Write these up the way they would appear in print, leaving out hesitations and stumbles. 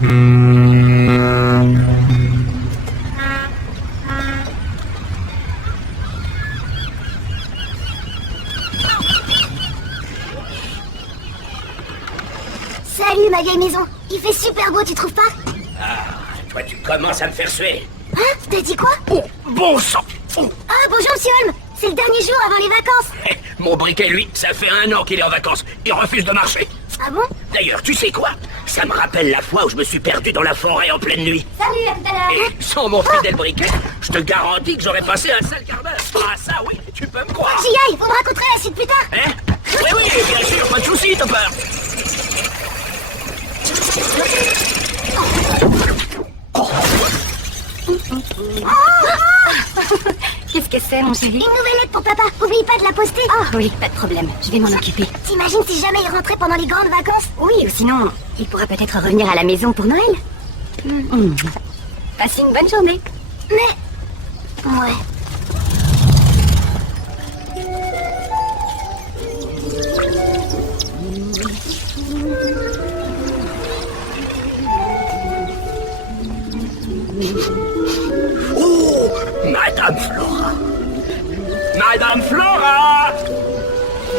Salut ma vieille maison, il fait super beau, tu trouves pas? Ah, toi tu commences à me faire suer. Hein? T'as dit quoi? Oh, bon sang. Oh. Ah bonjour monsieur Holm, c'est le dernier jour avant les vacances. Mon briquet, lui, ça fait 1 an qu'il est en vacances. Il refuse de marcher. Ah bon? D'ailleurs, tu sais quoi? Ça me rappelle la fois où je me suis perdu dans la forêt en pleine nuit. Salut, à tout à l'heure. Et sans mon fidèle briquet, je te garantis que j'aurais passé un sale quart d'heure. Ah ça oui, tu peux me croire. J'y aille, on me racontera la suite plus tard. Hein? Oui, bien sûr, pas de soucis, Topper. Qu'est-ce que c'est, mon chéri? Une nouvelle lettre pour papa, oublie pas de la poster. Ah oui, pas de problème, je vais m'en occuper. T'imagines si jamais il rentrait pendant les grandes vacances? Oui, ou sinon, il pourra peut-être revenir à la maison pour Noël. Passe une bonne journée. Mais... ouais. Oh, Madame Flora. Madame Flora.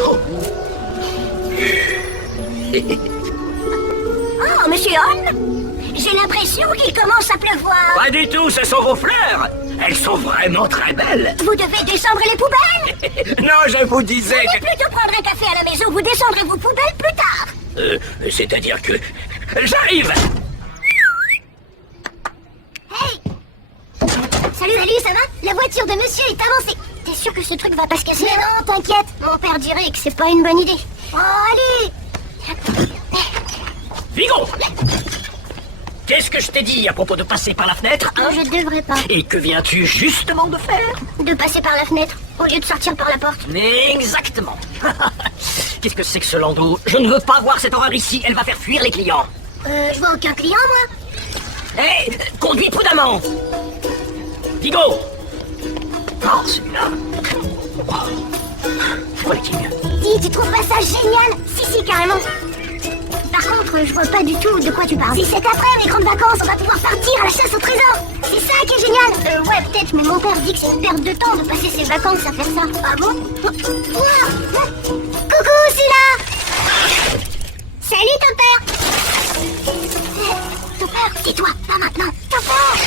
Oh, monsieur Holm, j'ai l'impression qu'il commence à pleuvoir. Pas du tout, ce sont vos fleurs. Elles sont vraiment très belles. Vous devez descendre les poubelles. Non, je vous disais Allez que... plutôt prendre un café à la maison, vous descendrez vos poubelles plus tard. C'est-à-dire que... J'arrive. Hey! Salut, ça va? La voiture de monsieur est avancée. T'es sûr que ce truc va pas se casser? Mais non, t'inquiète. Mon père dirait que c'est pas une bonne idée. Oh, allez! Vigo! Qu'est-ce que je t'ai dit à propos de passer par la fenêtre, hein? Je devrais pas. Et que viens-tu justement de faire? De passer par la fenêtre, au lieu de sortir par la porte. Exactement. Qu'est-ce que c'est que ce landau? Je ne veux pas voir cette horreur ici, elle va faire fuir les clients. Je vois aucun client, moi. Hé, conduis prudemment. Vigo! Oh, celui-là. Voilà-t-il mieux. Dis, tu trouves pas ça génial? Si, carrément. Par contre, je vois pas du tout de quoi tu parles. Si cet après les grandes vacances, on va pouvoir partir à la chasse au trésor. C'est ça qui est génial. Ouais, peut-être, mais mon père dit que c'est une perte de temps de passer ses vacances à faire ça. Ah bon? Ouah. Coucou, c'est là. Salut, ton père. Ton père, c'est toi, pas maintenant. Ton père.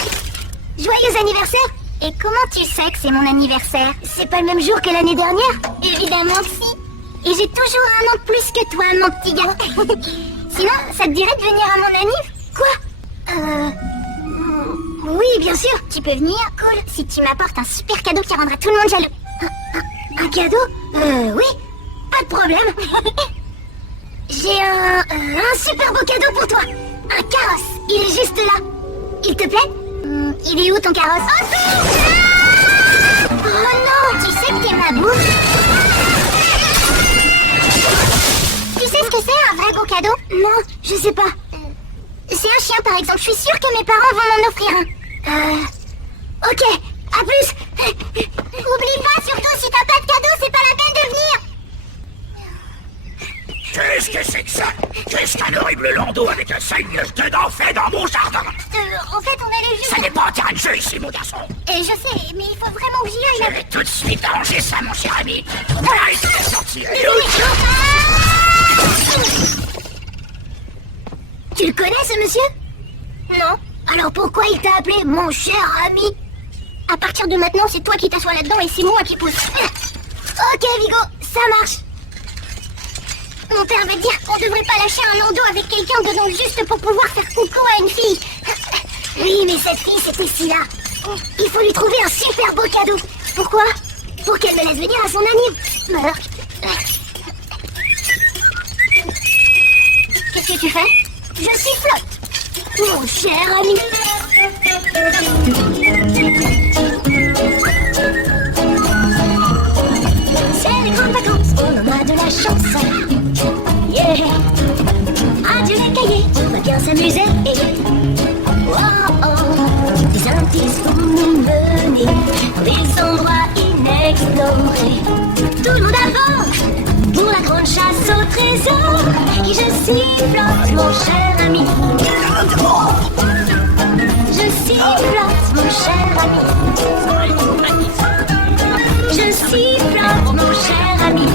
Joyeux anniversaire. Et comment tu sais que c'est mon anniversaire? C'est pas le même jour que l'année dernière? Évidemment que si. Et j'ai toujours 1 an de plus que toi, mon petit gars. Sinon, ça te dirait de venir à mon anniv? Quoi? Oui, bien sûr, tu peux venir, cool. Si tu m'apportes un super cadeau qui rendra tout le monde jaloux. Un cadeau? Oui, pas de problème. J'ai un super beau cadeau pour toi. Un carrosse, il est juste là. Il te plaît? Il est où ton carrosse? Oh non, tu sais que t'es ma bouffe. Tu sais ce que c'est un vrai beau cadeau? Non, je sais pas. C'est un chien par exemple, je suis sûre que mes parents vont m'en offrir un. Ok, à plus. Oublie pas surtout, si t'as pas de cadeau, c'est pas la peine de venir. Qu'est-ce que c'est que ça? Qu'est-ce qu'un horrible landau avec un sale dedans fait dans mon jardin? En fait, on allait juste... Ça n'est pas un terrain de jeu ici, mon garçon. Et je sais, mais il faut vraiment que j'y aille. Je vais tout de suite arranger ça, mon cher ami. Arrête de sortir. Tu le connais, ce monsieur? Non. Alors pourquoi il t'a appelé mon cher ami? À partir de maintenant, c'est toi qui t'assois là-dedans et c'est moi qui pousse. Ok, Vigo, ça marche. Mon père va dire qu'on devrait pas lâcher un landau avec quelqu'un dedans juste pour pouvoir faire coucou à une fille. Oui, mais cette fille, c'était Scylla. Il faut lui trouver un super beau cadeau. Pourquoi? Pour qu'elle me laisse venir à son anniv. Alors... Qu'est-ce que tu fais? Je sifflote. Mon cher ami. C'est les grandes vacances, on en a de la chance. Yeah. Adieu les cahiers, on va bien s'amuser. Oh oh, des indices pour nous mener dans des endroits inexplorés. Tout le monde avant pour la grande chasse au trésor. Et je sifflote, mon cher ami. Je sifflote, mon cher ami. Je sifflote, mon cher ami.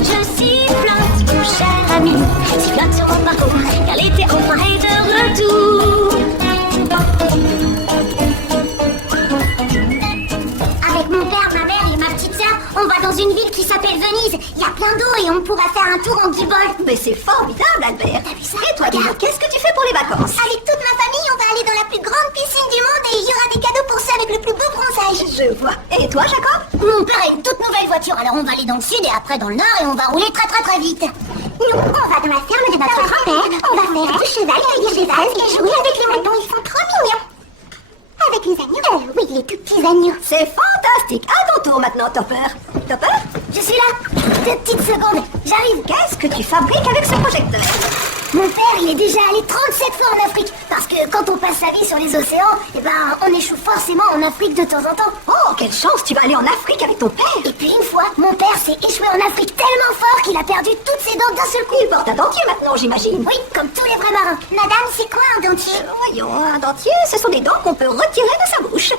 Je sifflote, mon cher ami. Sifflote sur mon parcours, car l'été enfin est de retour. Avec mon père, ma mère et ma petite sœur, on va dans une ville qui s'appelle Venise. Il y a plein d'eau et on pourra faire un tour en guibole. Mais c'est formidable, Albert. T'as vu ça? Et toi, dis-moi, qu'est-ce que tu fais pour les vacances? Avec toute ma famille, on va aller dans la plus grande piscine du monde et il y aura des cadeaux pour ceux avec le plus beau bronzage. Je vois. Et toi, Jacob? Mon père a une toute nouvelle voiture, alors on va aller dans le sud et après dans le nord et on va rouler très vite. Nous, on va dans la ferme de notre grand-père, on va faire du cheval, cueillir des fraises et jouer avec les moutons, ils sont trop mignons. Avec les agneaux? Oui, les tout petits agneaux. C'est fantastique. À ton tour maintenant, Topper. Topper? Je suis là. 2 petites secondes, j'arrive. Qu'est-ce que tu fabriques avec ce projecteur? Mon père, il est déjà allé 37 fois en Afrique. Parce que quand on passe sa vie sur les océans, eh ben, on échoue forcément en Afrique de temps en temps. Oh, quelle chance, tu vas aller en Afrique avec ton père. Et puis une fois, mon père s'est échoué en Afrique tellement fort qu'il a perdu toutes ses dents d'un seul coup. Il porte un dentier maintenant, j'imagine. Oui, comme tous les vrais marins. Madame, c'est quoi un dentier? Voyons, un dentier, ce sont des dents qu'on peut retirer de sa bouche.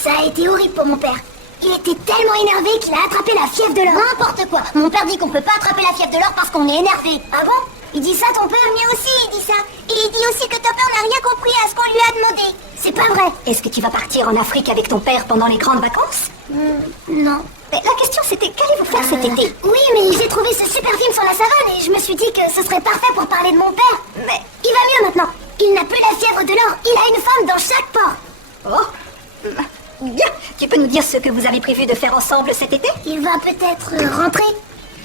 Ça a été horrible pour mon père. Il était tellement énervé qu'il a attrapé la fièvre de l'or. N'importe quoi. Mon père dit qu'on peut pas attraper la fièvre de l'or parce qu'on est énervé. Ah bon? Il dit ça, ton père? Mien aussi, il dit ça. Et il dit aussi que Topper n'a rien compris à ce qu'on lui a demandé. C'est pas vrai. Est-ce que tu vas partir en Afrique avec ton père pendant les grandes vacances? Non. Mais la question c'était, qu'allez-vous faire cet été? Oui, mais j'ai trouvé ce super film sur la savane et je me suis dit que ce serait parfait pour parler de mon père. Mais... il va mieux maintenant. Il n'a plus la fièvre de l'or. Il a une femme dans chaque port. Oh. Bien. Tu peux nous dire ce que vous avez prévu de faire ensemble cet été? Il va peut-être rentrer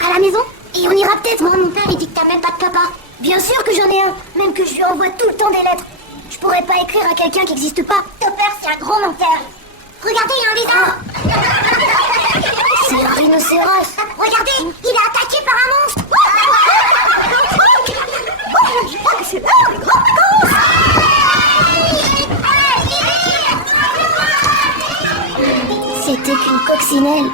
à la maison. Et on ira peut-être. Moi, mon père, il dit que t'as même pas de papa. Bien sûr que j'en ai un. Même que je lui envoie tout le temps des lettres. Je pourrais pas écrire à quelqu'un qui n'existe pas. Topper, c'est un gros menteur. Regardez, il y a un lézard. C'est un rhinocéros. Regardez, il est attaqué par un monstre. Je crois que c'est l'heure des grandes vacances. C'était qu'une coccinelle.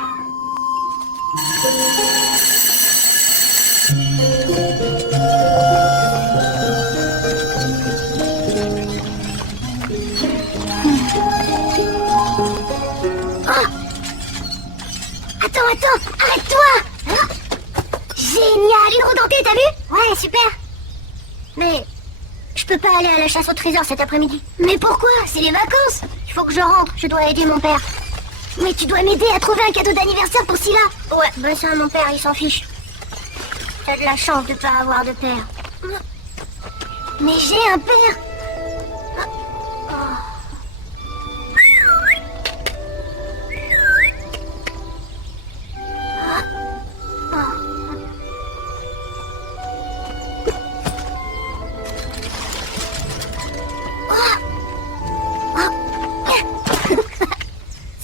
Attends, arrête-toi! Génial, une rodentée, t'as vu? Ouais, super. Mais je peux pas aller à la chasse au trésor cet après-midi. Mais pourquoi? C'est les vacances. Il faut que je rentre, je dois aider mon père. Mais tu dois m'aider à trouver un cadeau d'anniversaire pour Scylla. Ouais, bah ça, mon père, il s'en fiche. T'as de la chance de pas avoir de père. Mais j'ai un père.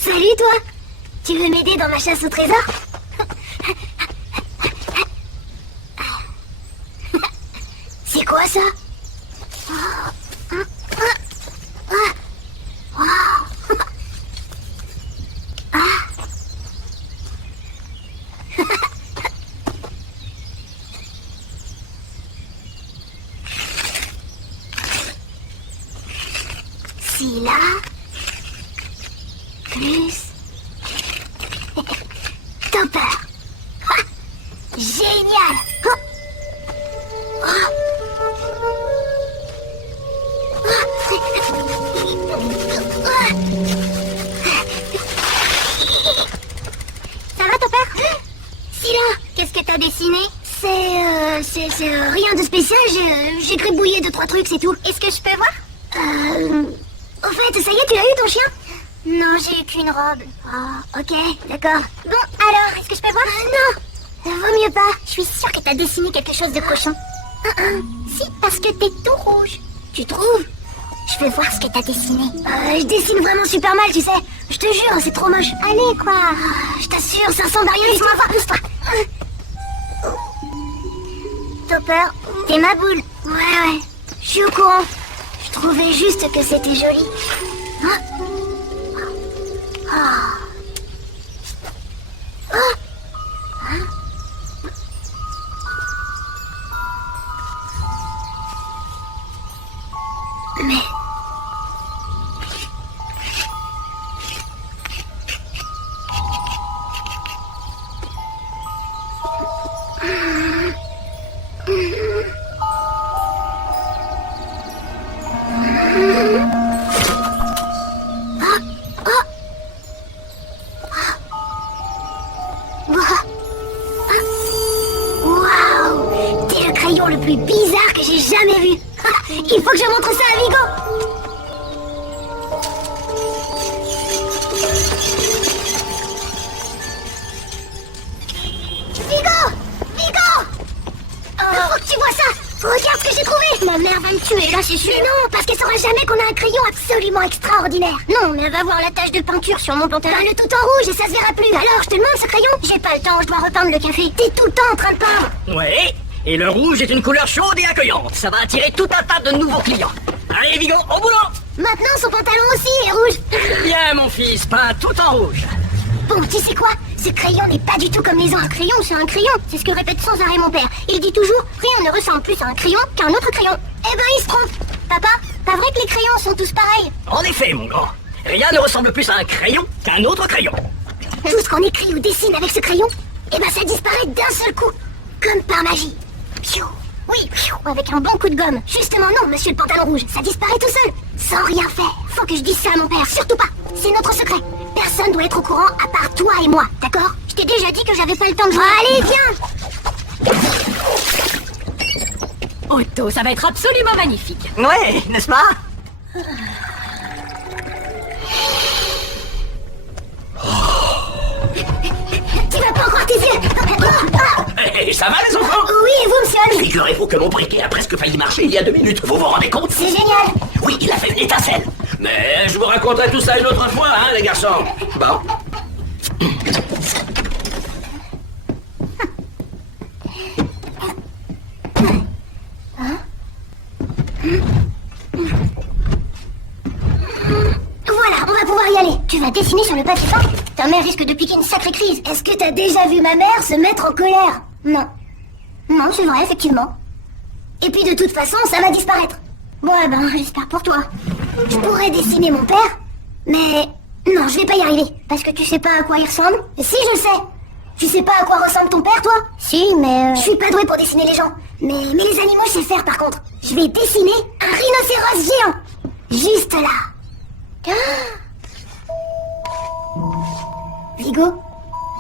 Salut toi! Tu veux m'aider dans ma chasse au trésor? C'est quoi ça? Scylla plus Topper. Génial. Ça va, Topper? Scylla, qu'est-ce que t'as dessiné? C'est rien de spécial, j'ai gribouillé 2-3 trucs, c'est tout. Est-ce que je peux voir? Au fait, ça y est, tu l'as eu ton chien? Non, j'ai eu qu'une robe. Ah, ok, d'accord. Bon, alors, est-ce que je peux voir? Non, vaut mieux pas. Je suis sûre que t'as dessiné quelque chose de cochon. Si, parce que t'es tout rouge. Tu trouves? Je veux voir ce que t'as dessiné. Je dessine vraiment super mal, tu sais. Je te jure, c'est trop moche. Allez, quoi. Je t'assure, ça ressemble à rien. Laisse-moi voir, pousse-toi. Topper, t'es ma boule. Ouais, je suis au courant. Je trouvais juste que c'était joli. Mais... Waouh! T'es le crayon le plus bizarre que j'ai jamais vu. Il faut que je montre ça à Vigo. Vigo! Vigo! Faut que tu vois ça! Regarde ce que j'ai trouvé! Ma mère va me tuer, là, c'est sûr! Mais non, parce qu'elle saura jamais qu'on a un crayon absolument extraordinaire! Non, mais elle va voir la tache de peinture sur mon pantalon! Le tout en rouge et ça se verra plus! Alors, je te demande ce crayon? J'ai pas le temps, je dois repeindre le café! T'es tout le temps en train de peindre! Ouais, et le rouge est une couleur chaude et accueillante. Ça va attirer tout un tas de nouveaux clients. Allez, Vigo, au boulot! Maintenant, son pantalon aussi est rouge! Bien, mon fils, peins tout en rouge. Bon, tu sais quoi? Ce crayon n'est pas du tout comme les autres. Un crayon, c'est un crayon. C'est ce que répète sans arrêt mon père. Il dit toujours, rien ne ressemble plus à un crayon qu'un autre crayon. Eh ben, il se trompe. Papa, pas vrai que les crayons sont tous pareils? En effet, mon grand. Rien ne ressemble plus à un crayon qu'un autre crayon. Tout ce qu'on écrit ou dessine avec ce crayon, eh ben, ça disparaît d'un seul coup. Comme par magie. Piou. Oui, piou, avec un bon coup de gomme. Justement non, monsieur le pantalon rouge. Ça disparaît tout seul. Sans rien faire. Faut que je dise ça à mon père. Surtout pas. C'est notre secret. Personne doit être au courant à part toi et moi. D'accord? Je t'ai déjà dit que j'avais pas le temps de jouer. Allez, viens! Otto, ça va être absolument magnifique. Ouais, n'est-ce pas? Tu vas pas en croire tes yeux! Hey, ça va les enfants? Oui, et vous, monsieur Holmes? Figurez-vous que mon briquet a presque failli marcher il y a 2 minutes, vous vous rendez compte? C'est génial! Oui, il a fait une étincelle. Mais je vous raconterai tout ça une autre fois, hein, les garçons. Bon. Voilà, on va pouvoir y aller. Tu vas dessiner sur le papier peint? Ta mère risque de piquer une sacrée crise. Est-ce que t'as déjà vu ma mère se mettre en colère? Non. Non, c'est vrai, effectivement. Et puis de toute façon, ça va disparaître. Bon, eh ben, j'espère pour toi. Je pourrais dessiner mon père, mais... Non, je vais pas y arriver. Parce que tu sais pas à quoi il ressemble? Si, je le sais. Tu sais pas à quoi ressemble ton père, toi? Si, mais... Je suis pas douée pour dessiner les gens. Mais les animaux, je sais faire, par contre. Je vais dessiner un rhinocéros géant. Juste là. Vigo,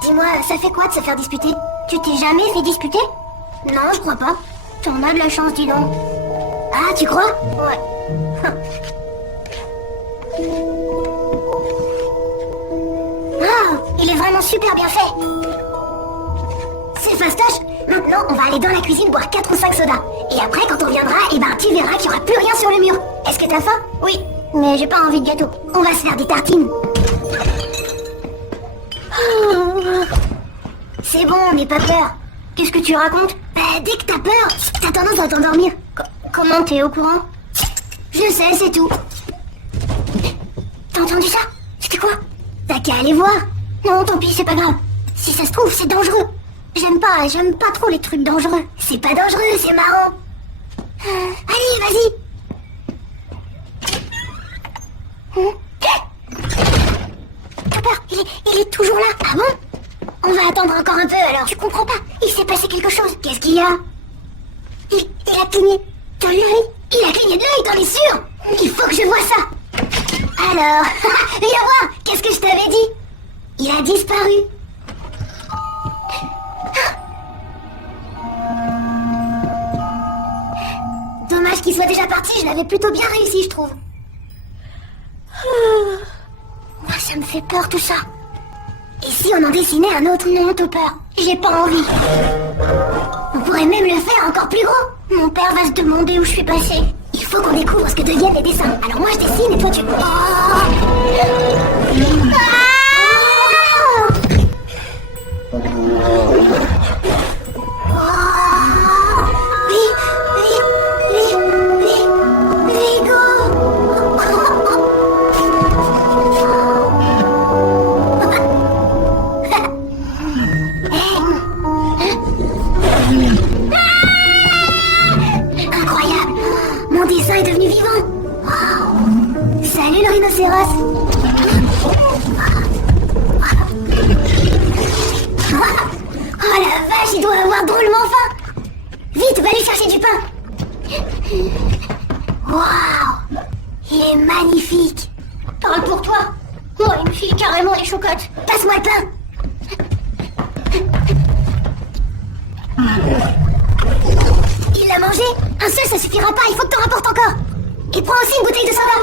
dis-moi, ça fait quoi de se faire disputer? Tu t'es jamais fait disputer? Non, je crois pas. T'en as de la chance, dis donc. Ah, tu crois? Ouais. Ah, il est vraiment super bien fait. C'est fastoche. Maintenant, on va aller dans la cuisine boire 4 ou 5 sodas. Et après, quand on viendra, eh ben, tu verras qu'il n'y aura plus rien sur le mur. Est-ce que t'as faim? Oui, mais j'ai pas envie de gâteau. On va se faire des tartines. C'est bon, n'aie pas peur. Qu'est-ce que tu racontes? Bah, dès que t'as peur, t'as tendance à t'endormir. Comment t'es au courant? Je sais, c'est tout. T'as entendu ça? C'était quoi? T'as qu'à aller voir. Non, tant pis, c'est pas grave. Si ça se trouve, c'est dangereux. J'aime pas trop les trucs dangereux. C'est pas dangereux, c'est marrant. Allez, vas-y. Topper, il est toujours là. Ah bon? On va attendre encore un peu alors. Tu comprends pas? Il s'est passé quelque chose. Qu'est-ce qu'il y a? Il a cligné. T'as vu, il a cligné de l'œil, t'en es sûr? Il faut que je vois ça. Alors, viens voir. Qu'est-ce que je t'avais dit? Il a disparu. Dommage qu'il soit déjà parti, je l'avais plutôt bien réussi, je trouve. Moi, ça me fait peur tout ça. Et si on en dessinait un autre? Non, Topper, j'ai pas envie. On pourrait même le faire encore plus gros. Mon père va se demander où je suis passée. Il faut qu'on découvre ce que deviennent les dessins. Alors moi je dessine et toi tu... Incroyable! Mon dessin est devenu vivant! Oh, doit avoir drôlement faim. Vite, va lui chercher du pain. Waouh, il est magnifique. Parle pour toi. Oh, il me file carrément les chocottes. Passe-moi le pain. Il l'a mangé? Un seul, ça suffira pas, il faut que t'en rapportes encore. Et prends aussi une bouteille de soda.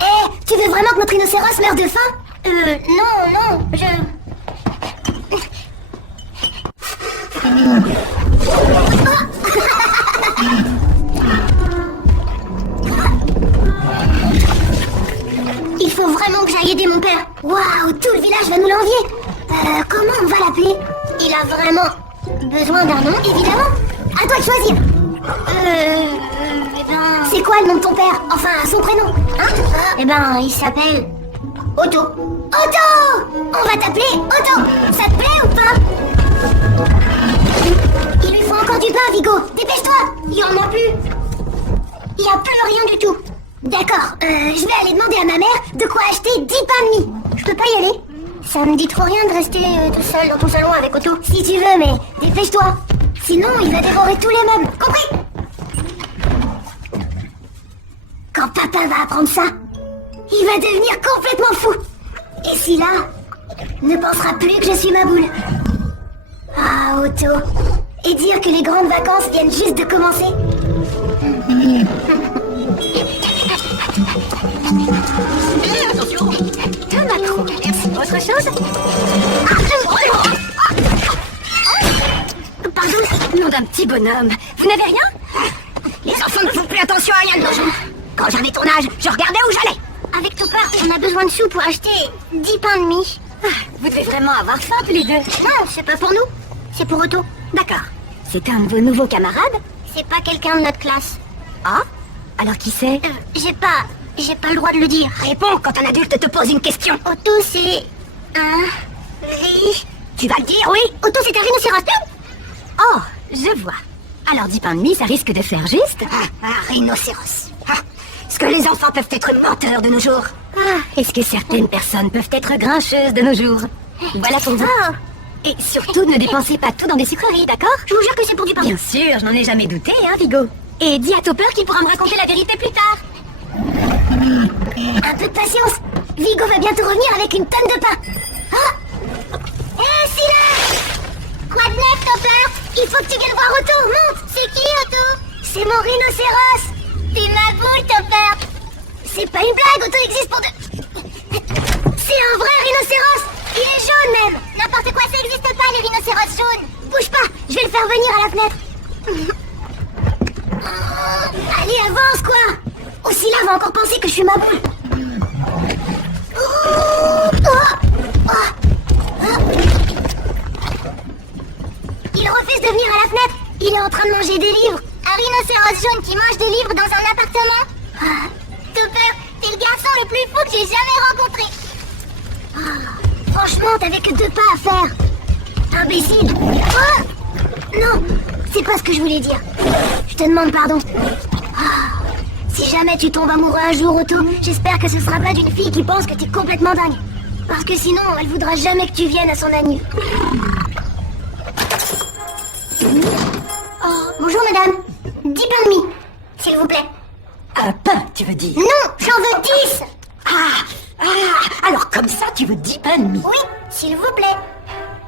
Eh, tu veux vraiment que notre rhinocéros meure de faim? Non, je... Il faut vraiment que j'aille aider mon père. Waouh, tout le village va nous l'envier. Comment on va l'appeler? Il a vraiment besoin d'un nom, évidemment. À toi de choisir. C'est quoi le nom de ton père? Enfin, son prénom, hein? Il s'appelle... Otto. Otto! On va t'appeler Otto. Ça te plaît ou pas? Il lui faut encore du pain, Vigo. Dépêche-toi. Il y en a plus. Il y a plus rien du tout. D'accord, je vais aller demander à ma mère de quoi acheter 10 pains de mie. Je peux pas y aller? Ça me dit trop rien de rester tout seul dans ton salon avec Otto. Si tu veux, mais dépêche-toi. Sinon, il va dévorer tous les meubles. Compris? Quand papa va apprendre ça, il va devenir complètement fou. Et Scylla ne pensera plus que je suis ma boule. Ah, Otto. Et dire que les grandes vacances viennent juste de commencer. Attention. Un macro. Merci. Autre chose? Pardon? Nom d'un petit bonhomme. Vous n'avez rien? Les enfants ne font plus attention à rien de nos jours. Quand j'avais ton âge, je regardais où j'allais. Avec ton père, on a besoin de sous pour acheter 10 pains de mie. Vous devez vraiment avoir faim tous les deux. Non, c'est pas pour nous. C'est pour Otto. D'accord. C'est un de vos nouveaux camarades? C'est pas quelqu'un de notre classe. Ah? Alors qui c'est? J'ai pas le droit de le dire. Réponds quand un adulte te pose une question. Otto, c'est... Tu vas le dire, oui? Otto, c'est un rhinocéros. Oh, je vois. Alors 10 pains de mie, ça risque de faire juste? Un rhinocéros. Est-ce que les enfants peuvent être menteurs de nos jours? Est-ce que certaines personnes peuvent être grincheuses de nos jours? Voilà pour vous. Et surtout, ne dépensez pas tout dans des sucreries, d'accord? Je vous jure que c'est pour du pain. Bien sûr, je n'en ai jamais douté, hein, Vigo. Et dis à Topper qu'il pourra me raconter la vérité plus tard. Un peu de patience. Vigo va bientôt revenir avec une tonne de pain. Hé, Scylla! Quoi de neuf, Topper? Il faut que tu viennes voir Otto. Monte. C'est qui, Otto? C'est mon rhinocéros. T'es ma boule, Topper. C'est pas une blague, Otto existe pour de... C'est un vrai rhinocéros. Il est jaune, même. N'importe quoi, ça existe pas, les rhinocéros jaunes. Bouge pas, je vais le faire venir à la fenêtre. Allez, avance, quoi. Scylla va encore penser que je suis ma boule. Il refuse de venir à la fenêtre. Il est en train de manger des livres. Un rhinocéros jaune qui mange des livres dans un appartement. Topper, t'es le garçon le plus fou que j'ai jamais rencontré. Franchement, t'avais que 2 pas à faire. Imbécile. Non, c'est pas ce que je voulais dire. Je te demande pardon. Si jamais tu tombes amoureux un jour, Otto, j'espère que ce sera pas d'une fille qui pense que t'es complètement dingue. Parce que sinon, elle voudra jamais que tu viennes à son anniv. Bonjour, madame. 10 pains de mie, s'il vous plaît. Un pain, tu veux dire? Non, j'en veux 10. Alors comme ça, tu veux 10 pains de mie? Oui, s'il vous plaît.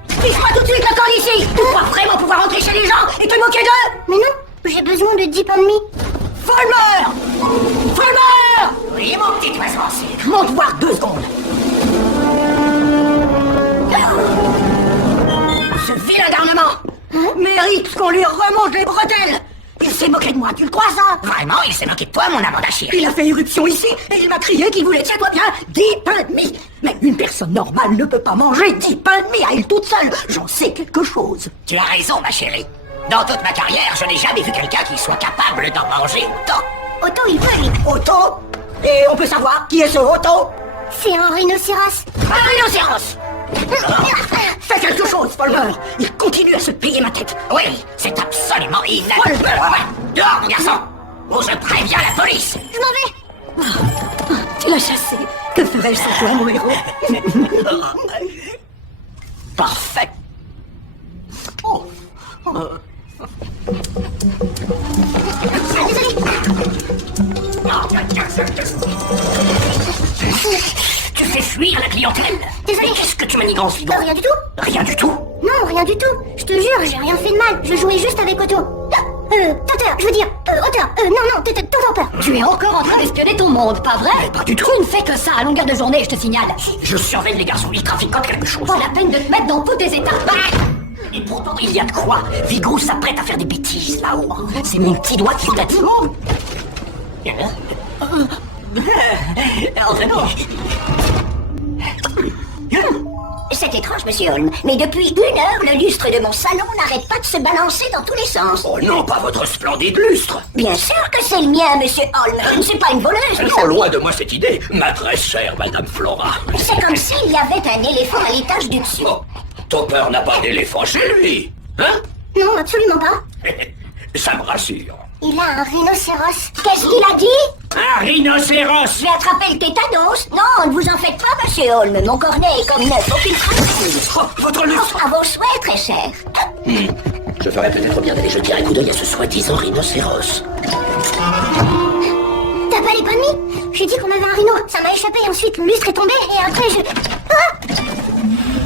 Fiche-moi tout de suite le camp d'ici! Tu crois vraiment pouvoir rentrer chez les gens et te moquer d'eux? Mais non, j'ai besoin de 10 pains de mie. Vollmer! Vollmer! Oui, mon petit oiseau, Monte voir 2 secondes. Ce vilain garnement mérite qu'on lui remonte les bretelles. Il s'est moqué de moi, tu le crois ça? Vraiment, il s'est moqué de toi, mon amant d'Achille. Il a fait irruption ici et il m'a crié qu'il voulait, tiens-toi bien, 10 pains de mie. Mais une personne normale ne peut pas manger 10 pains de mie à elle toute seule. J'en sais quelque chose. Tu as raison, ma chérie. Dans toute ma carrière, je n'ai jamais vu quelqu'un qui soit capable d'en manger autant. Otto, il peut, lui. Otto? Et on peut savoir qui est ce Otto? C'est un rhinocéros. Un rhinocéros! Fais quelque chose, Vollmer. Il continue à se payer ma tête. Oui, c'est absolument inadmissible. Dehors, mon garçon, ou je préviens la police. Je m'en vais. Tu l'as chassé. Que ferais-je sans toi, mon héros? Parfait. Oh, Tu fais fuir la clientèle? Désolée. Mais qu'est-ce que tu manigances, Fido? Rien du tout. Rien du tout. Non, rien du tout. Je te jure, j'ai rien fait de mal. Je jouais juste avec Otto. Toteur, je veux dire, Auteur. Non, t'es peur. Tu es encore en train d'espionner ton monde, pas vrai? Pas du tout. Tu ne fais que ça à longueur de journée, je te signale. Je surveille les garçons, ils trafiquent quelque chose. Pas la peine de te mettre dans tous tes états. Et pourtant, il y a de quoi. Vigo s'apprête à faire des bêtises là-haut. C'est mon petit doigt qui l'a dit. Vraiment. C'est étrange, monsieur Holmes, mais depuis 1 heure, le lustre de mon salon n'arrête pas de se balancer dans tous les sens. Oh non, pas votre splendide lustre. Bien sûr que c'est le mien, monsieur Holmes. Je ne suis pas une voleuse, vous Non, savez. loin de moi cette idée, ma très chère Madame Flora. C'est comme s'il y avait un éléphant à l'étage du dessus. Oh, Topper n'a pas d'éléphant chez lui, hein? Non, absolument pas. Ça me rassure. Il a un rhinocéros. Qu'est-ce qu'il a dit? Un rhinocéros! J'ai attrapé le tétanos. Non, ne vous en faites pas, monsieur Holmes. Mon cornet est comme neuf, aucune trace. Oh, votre lustre! À vos souhaits, très cher. Je ferais peut-être bien d'aller jeter un coup d'œil à ce soi-disant rhinocéros. T'as pas les bonnes nuits? J'ai dit qu'on avait un rhino. Ça m'a échappé. Ensuite, le lustre est tombé. Et après, je... Ah!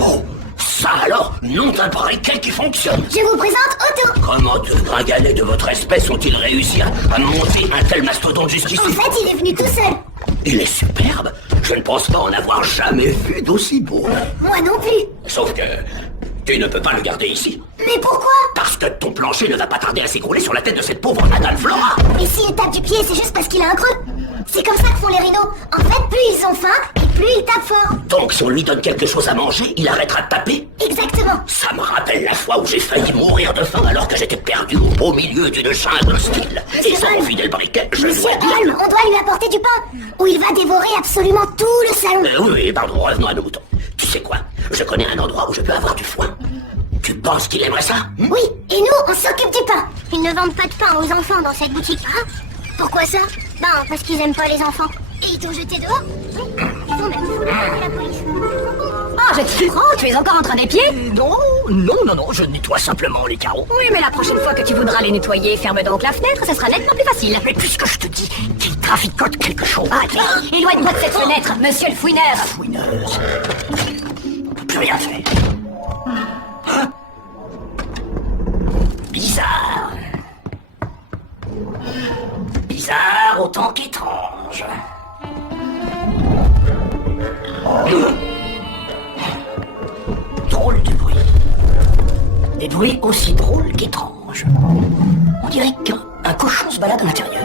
Oh, ça alors, nom d'un briquet qui fonctionne. Je vous présente Otto. Comment deux gringalets de votre espèce ont-ils réussi à monter un tel mastodonte jusqu'ici? En fait, il est venu tout seul. Il est superbe. Je ne pense pas en avoir jamais vu d'aussi beau. Moi non plus. Sauf que tu ne peux pas le garder ici. Mais pourquoi? Parce que ton plancher ne va pas tarder à s'écrouler sur la tête de cette pauvre Madame Flora. Et s'il tape du pied, c'est juste parce qu'il a un creux. C'est comme ça que font les rhinos. En fait, plus ils ont faim, et plus ils tapent fort. Donc si on lui donne quelque chose à manger, il arrêtera de taper. Exactement. Ça me rappelle la fois où j'ai failli mourir de faim alors que j'étais perdu au beau milieu d'une jungle hostile. Et sans Holmes. vider le briquet, je Monsieur dois dire... Holmes, on doit lui apporter du pain. Ou il va dévorer absolument tout le salon. Oui, pardon, revenons à nos moutons. Tu sais quoi? Je connais un endroit où je peux avoir du foin. Tu penses qu'il aimerait ça? Oui, et nous, on s'occupe du pain. Ils ne vendent pas de pain aux enfants dans cette boutique. Hein? Pourquoi ça? Ben, parce qu'ils aiment pas les enfants. Et ils t'ont jeté dehors? Oui. Ils ont même foulé la police. Ah, je te comprends, tu es encore en train d'épier? Non, je nettoie simplement les carreaux. Oui, mais la prochaine fois que tu voudras les nettoyer, ferme donc la fenêtre, ça sera nettement plus facile. Mais puisque je te dis qu'il traficote quelque chose... Ah, éloigne-toi de cette fenêtre, monsieur le fouineur. Fouineuse. On peut plus rien faire. Hein? Bizarre. Bizarre autant qu'étrange. Drôle de bruit. Des bruits aussi drôles qu'étranges. On dirait qu'un cochon se balade à l'intérieur.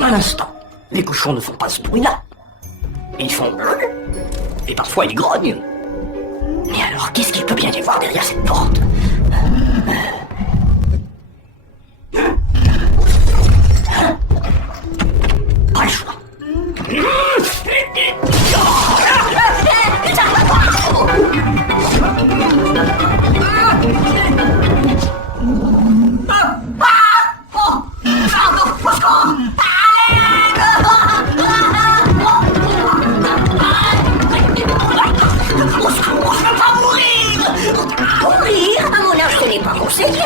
Un instant, les cochons ne font pas ce bruit-là. Ils font bleu, et parfois ils grognent. Mais alors, qu'est-ce qu'il peut bien y avoir derrière cette porte? Pas le choix. Mourir? À mon âge, ce n'est pas conseillé.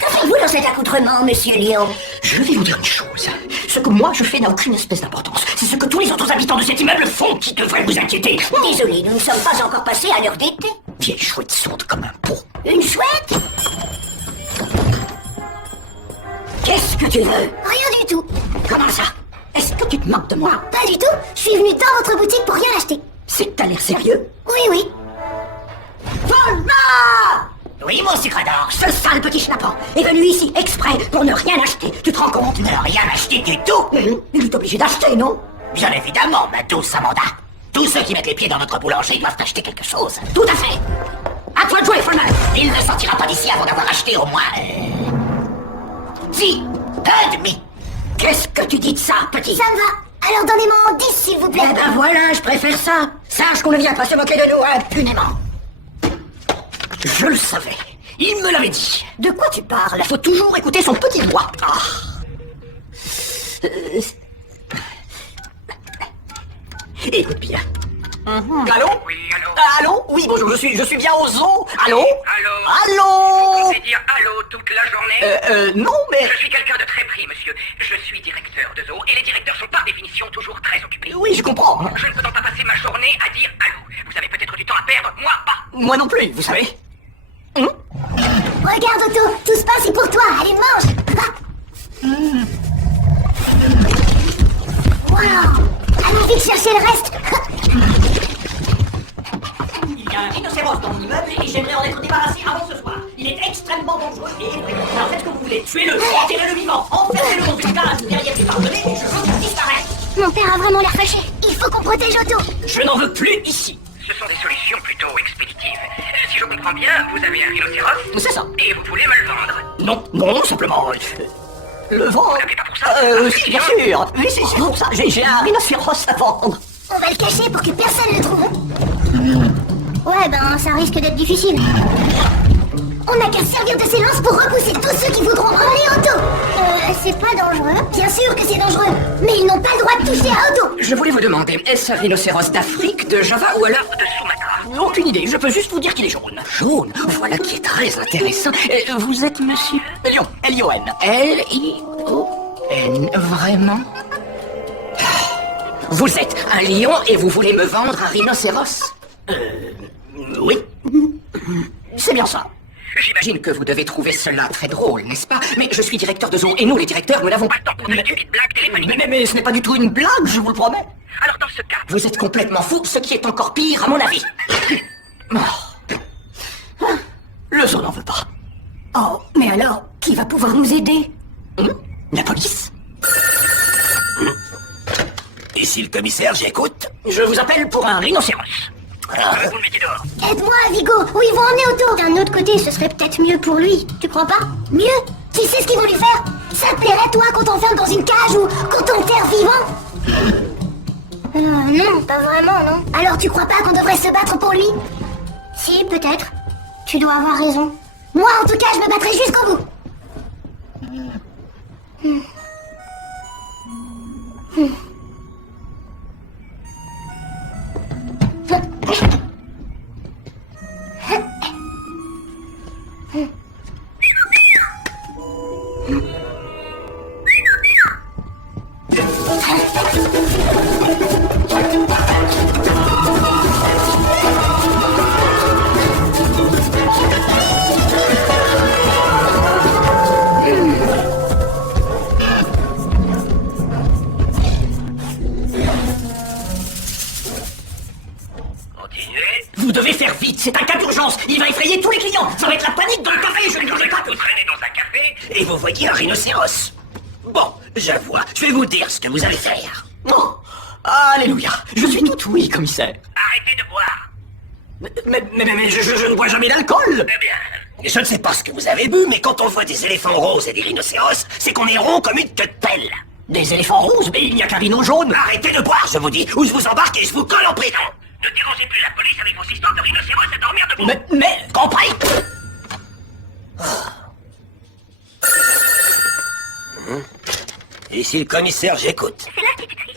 Que faites-vous dans cet accoutrement, monsieur Léon? Je vais vous dire une chose. Ce que moi je fais n'a aucune espèce d'importance. C'est ce que tous les autres habitants de cet immeuble font qui devrait vous inquiéter. Désolé, nous ne sommes pas encore passés à l'heure d'été. Vieille chouette sourde comme un pot. Une chouette? Qu'est-ce que tu veux? Rien du tout. Comment ça? Est-ce que tu te moques de moi? Pas du tout. Je suis venue dans votre boutique pour rien acheter. C'est que t'as l'air sérieux? Oui. Volma! Oui, mon sucre d'or, ce sale petit schnappant est venu ici exprès pour ne rien acheter. Tu te rends compte? Ne rien acheter du tout? Il est obligé d'acheter, non? Bien évidemment, ma douce Amanda. Tous ceux qui mettent les pieds dans notre boulangerie doivent acheter quelque chose. Tout à fait. À toi de jouer, Fulman. Il ne sortira pas d'ici avant d'avoir acheté au moins... Si, un demi. Qu'est-ce que tu dis de ça, petit? Ça me va. Alors donnez-moi en 10, s'il vous plaît. Eh ben voilà, je préfère ça. Sache qu'on ne vient pas se moquer de nous impunément. Je le savais. Il me l'avait dit. De quoi tu parles? Faut toujours écouter son petit doigt. Écoute bien. Allô? Oui, allô? Allô? Oui, bonjour, je suis bien au zoo. Allô? Allô? Allô? Vous pouvez dire allô toute la journée? Non, mais... Je suis quelqu'un de très pris, monsieur. Je suis directeur de zoo, et les directeurs sont par définition toujours très occupés. Oui, je comprends. Je ne peux donc pas passer ma journée à dire allô. Vous avez peut-être du temps à perdre, moi pas. Moi non plus, vous savez. Regarde, Otto, tout se passe, c'est pour toi. Allez, mange. Ah. Wow. Allez vite chercher le reste. Il y a un rhinocéros dans mon immeuble et j'aimerais en être débarrassé avant ce soir. Il est extrêmement dangereux et effrayant. Alors faites ce que vous voulez. Tuez-le, enterrez-le vivant, enfermez-le dans une case derrière des barbelés et je veux qu'il disparaisse. Mon père a vraiment l'air fâché. Il faut qu'on protège Otto. Je n'en veux plus ici. Ce sont des solutions plutôt expéditives. Si je comprends bien, vous avez un rhinocéros C'est ça. et vous voulez me le vendre. Non, simplement... le vent... Vous n'avez pas pour ça? Si, bien sûr. Oui, c'est pour ça. J'ai un rhinocéros à vendre. On va le cacher pour que personne ne le trouve. Ouais, ben ça risque d'être difficile. On n'a qu'à servir de ses lances pour repousser tous ceux qui voudront voler Otto. C'est pas dangereux? Bien sûr que c'est dangereux, mais ils n'ont pas le droit de toucher à Otto. Je voulais vous demander, est-ce un rhinocéros d'Afrique, de Java ou alors de Sumatra? Aucune idée, je peux juste vous dire qu'il est jaune. Jaune? Voilà qui est très intéressant. Vous êtes monsieur? Lion, L-I-O-N. L-I-O-N, vraiment? Vous êtes un lion et vous voulez me vendre un rhinocéros? Oui. C'est bien ça. J'imagine que vous devez trouver cela très drôle, n'est-ce pas? Mais je suis directeur de zoo et nous, les directeurs, nous n'avons pas le temps pour de stupides blagues téléphoniques. Mais ce n'est pas du tout une blague, je vous le promets. Alors dans ce cas, vous êtes complètement fou, ce qui est encore pire à mon avis. Le zoo n'en veut pas. Oh, mais alors, qui va pouvoir nous aider? La police? Ici le commissaire, j'écoute. Je vous appelle pour un rhinocéros. Vous le mettez dehors. Aide-moi, Vigo. Où ils vont emmener Otto? D'un autre côté, ce serait peut-être mieux pour lui. Tu crois pas? Mieux? Tu sais ce qu'ils vont lui faire? Ça te plairait, toi, qu'on t'enferme dans une cage ou qu'on t'enterre vivant? Non, pas vraiment, non. Alors tu crois pas qu'on devrait se battre pour lui? Si, peut-être. Tu dois avoir raison. Moi, en tout cas, je me battrai jusqu'au bout. Continuez. Vous devez faire vite, c'est un cas d'urgence. Il va effrayer tous les clients. Ça va être la panique dans le café, je ne bougerai pas. Vous traînez dans un café. Et vous voyez un rhinocéros. Bon, je vois. Je vais vous dire ce que vous allez faire. Non. Alléluia. Je suis tout oui, commissaire. Arrêtez de boire. Mais je ne bois jamais d'alcool. Eh bien, Je ne sais pas ce que vous avez bu, mais quand on voit des éléphants roses et des rhinocéros, c'est qu'on est rond comme une queue de pelle. Des éléphants roses, mais il n'y a qu'un rhino jaune. Arrêtez de boire, je vous dis, ou je vous embarque et je vous colle en prison. ne dérangez plus la police avec vos histoires de rhinocéros à dormir debout. Mais, compris. Ici le commissaire, j'écoute. C'est l'institutrice.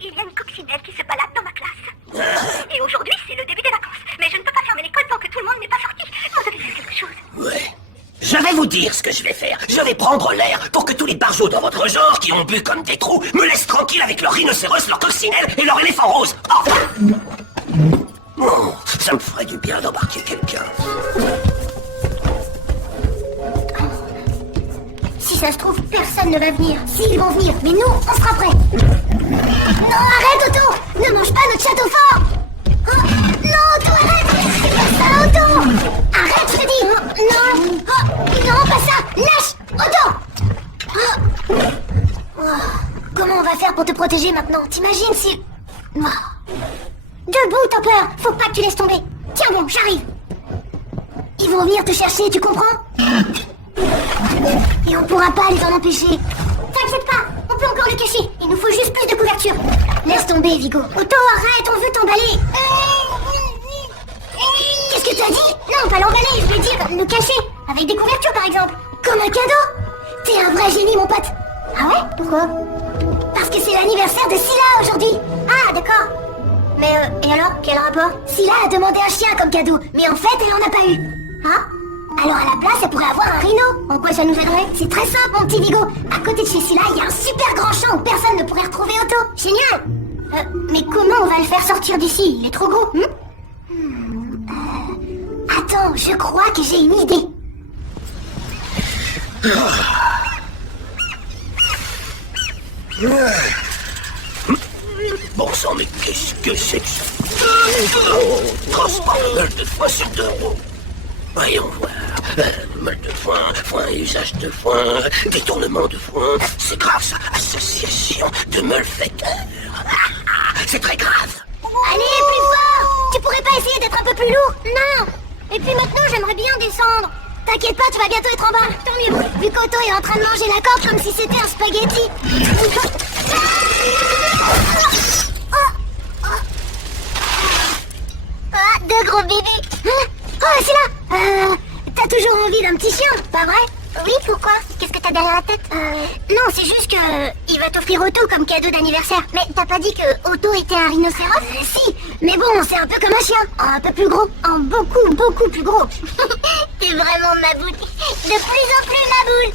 Il y a une coccinelle qui se balade dans ma classe. Et aujourd'hui, c'est le début des vacances. Mais je ne peux pas fermer l'école tant que tout le monde n'est pas sorti. Vous devez faire quelque chose. Ouais. Je vais vous dire ce que je vais faire. Je vais prendre l'air pour que tous les barjots dans votre genre qui ont bu comme des trous me laissent tranquille avec leur rhinocéros, leur coccinelle et leur éléphant rose. Enfin. Oh, ça me ferait du bien d'embarquer quelqu'un. Si ça se trouve, personne ne va venir. S'ils vont venir, mais nous, on sera prêts. Non, arrête, Otto! Ne mange pas notre château fort! Oh, non, Otto, arrête! C'est pas ça, Otto! Arrête, je te dis! Non! Oh, non, pas ça! Lâche! Otto! Oh. Comment on va faire pour te protéger maintenant? T'imagines si... Oh. Debout, Topper! Faut pas que tu laisses tomber! Tiens bon, j'arrive! Ils vont venir te chercher, tu comprends? Et on pourra pas les en empêcher. T'inquiète pas, on peut encore le cacher. Il nous faut juste plus de couverture. Laisse tomber, Vigo. Otto, arrête, on veut t'emballer. Qu'est-ce que t'as dit? Non, pas l'emballer, je veux dire le cacher. Avec des couvertures, par exemple. Comme un cadeau. T'es un vrai génie, mon pote. Ah ouais? Pourquoi? Parce que c'est l'anniversaire de Scylla aujourd'hui. Ah, d'accord. Mais et alors, quel rapport? Scylla a demandé un chien comme cadeau, mais en fait, elle en a pas eu. Hein? Alors à la place, elle pourrait avoir un rhino. En quoi ça nous aiderait? C'est très simple, mon petit Vigo. À côté de chez Scylla, il y a un super grand champ où personne ne pourrait retrouver Otto. Génial. Mais comment on va le faire sortir d'ici? Il est trop gros. Attends, je crois que j'ai une idée. Bon sang, mais qu'est-ce que c'est que ça? Transport de meule de foin sur 2 roues. Voyons voir. Meule de foin, foin et usage de foin, détournement de foin. C'est grave ça, association de malfaiteurs. C'est très grave. Allez, plus fort! Tu pourrais pas essayer d'être un peu plus lourd? Non! Et puis maintenant, j'aimerais bien descendre. T'inquiète pas, tu vas bientôt être en bas. Tant mieux, vu qu'Otto est en train de manger la corde comme si c'était un spaghetti. Ah, 2 gros bébés. Oh, c'est là. T'as toujours envie d'un petit chien, pas vrai? Oui, pourquoi? Qu'est-ce que t'as derrière la tête? Non, c'est juste que il va t'offrir Otto comme cadeau d'anniversaire. Mais t'as pas dit que Otto était un rhinocéros? Si, mais bon, c'est un peu comme un chien, un peu plus gros, en beaucoup, beaucoup plus gros. T'es vraiment ma boule, de plus en plus ma boule.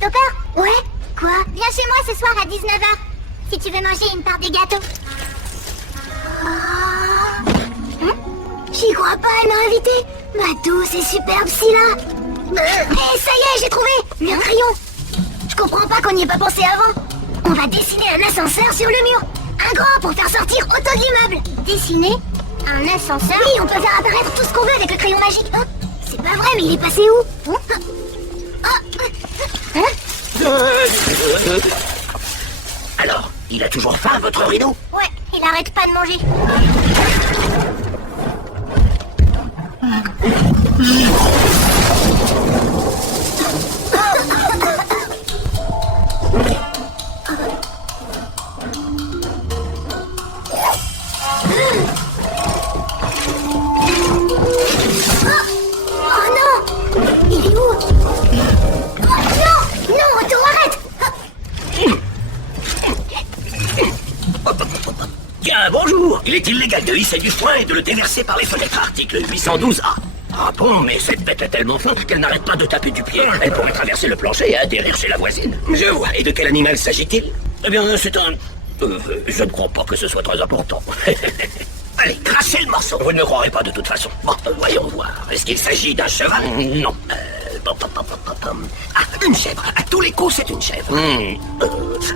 Topper? Ouais? Quoi? Viens chez moi ce soir à 19h, si tu veux manger une part des gâteaux. J'y crois pas, elle m'a invité. Ma douce et superbe Scylla. Et ça y est, j'ai trouvé le crayon. Je comprends pas qu'on n'y ait pas pensé avant. On va dessiner un ascenseur sur le mur. Un grand pour faire sortir Otto de l'immeuble. Dessiner un ascenseur? Oui, on peut faire apparaître tout ce qu'on veut avec le crayon magique. Oh, c'est pas vrai, mais il est passé où? Alors, il a toujours faim, votre rhino? Ouais, il arrête pas de manger. Oh non! Il est où? Oh, non! Non, Otto, arrête! Bien, bonjour. Il est illégal de hisser du foin et de le déverser par les fenêtres. Article 812A. Ah bon, mais cette bête a tellement faim qu'elle n'arrête pas de taper du pied. Elle pourrait traverser le plancher et atterrir chez la voisine. Je vois. Et de quel animal s'agit-il? Eh bien, c'est un... je ne crois pas que ce soit très important. Allez, crachez le morceau. Vous ne me croirez pas de toute façon. Bon, voyons voir. Est-ce qu'il s'agit d'un cheval? Non. Ah, une chèvre. À tous les coups, c'est une chèvre.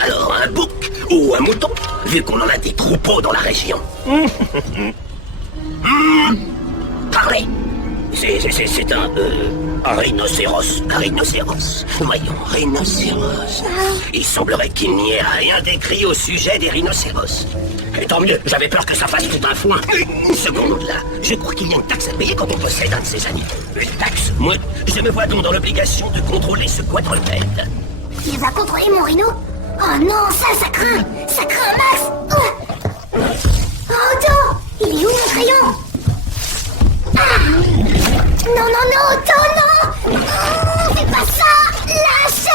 Alors, un bouc ou un mouton, vu qu'on en a des troupeaux dans la région. Parlez. C'est un rhinocéros. Un rhinocéros. Voyons, rhinocéros. Il semblerait qu'il n'y ait rien d'écrit au sujet des rhinocéros. Et tant mieux, j'avais peur que ça fasse tout un foin. Une seconde, là. Je crois qu'il y a une taxe à payer quand on possède un de ces animaux. Une taxe? Moi, je me vois donc dans l'obligation de contrôler ce quadrupède. Il va contrôler mon rhino? Oh non, ça craint! Ça craint un max! Oh, Otto! Il est où mon crayon? Ah! Non, non, non, Otto, non! Oh, fais pas ça! Lâche!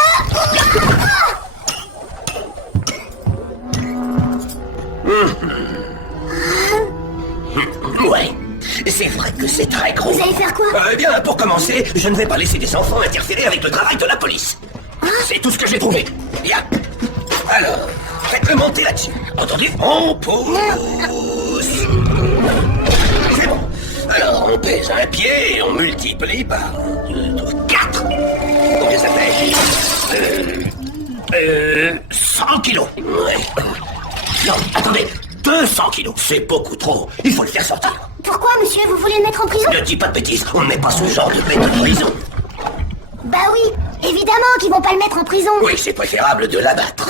Ouais, c'est vrai que c'est très gros. Vous allez faire quoi? Eh bien, pour commencer, je ne vais pas laisser des enfants interférer avec le travail de la police. C'est tout ce que j'ai trouvé. Bien. Alors, faites-le monter là-dessus. Entendu? On pousse. C'est bon. Alors, on pèse un pied et on multiplie par 4. Combien ça fait? 100 kilos. Ouais. Non, attendez. 200 kilos. C'est beaucoup trop. Il faut le faire sortir. Pourquoi, monsieur? Vous voulez le mettre en prison? Ne dis pas de bêtises. On ne met pas ce genre de bête en prison. Bah oui, évidemment qu'ils vont pas le mettre en prison. Oui, c'est préférable de l'abattre.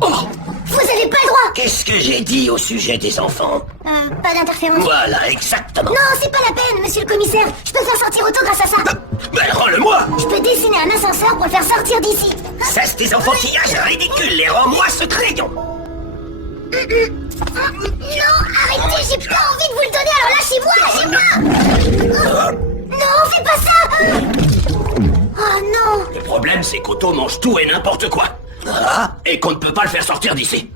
Oh, Vous avez pas le droit. qu'est-ce que j'ai dit au sujet des enfants? Pas d'interférence. Voilà, exactement. Non, c'est pas la peine, monsieur le commissaire. Je peux faire sortir Otto grâce à ça. Ben, rends-le-moi. Je peux dessiner un ascenseur pour le faire sortir d'ici. Cesse tes enfantillages ridicules et rends-moi ce crayon. Non, arrêtez, j'ai pas envie de vous le donner, alors lâchez-moi. Non, fais pas ça. Oh non. Le problème, c'est qu'Otto mange tout et n'importe quoi. Ah, et qu'on ne peut pas le faire sortir d'ici.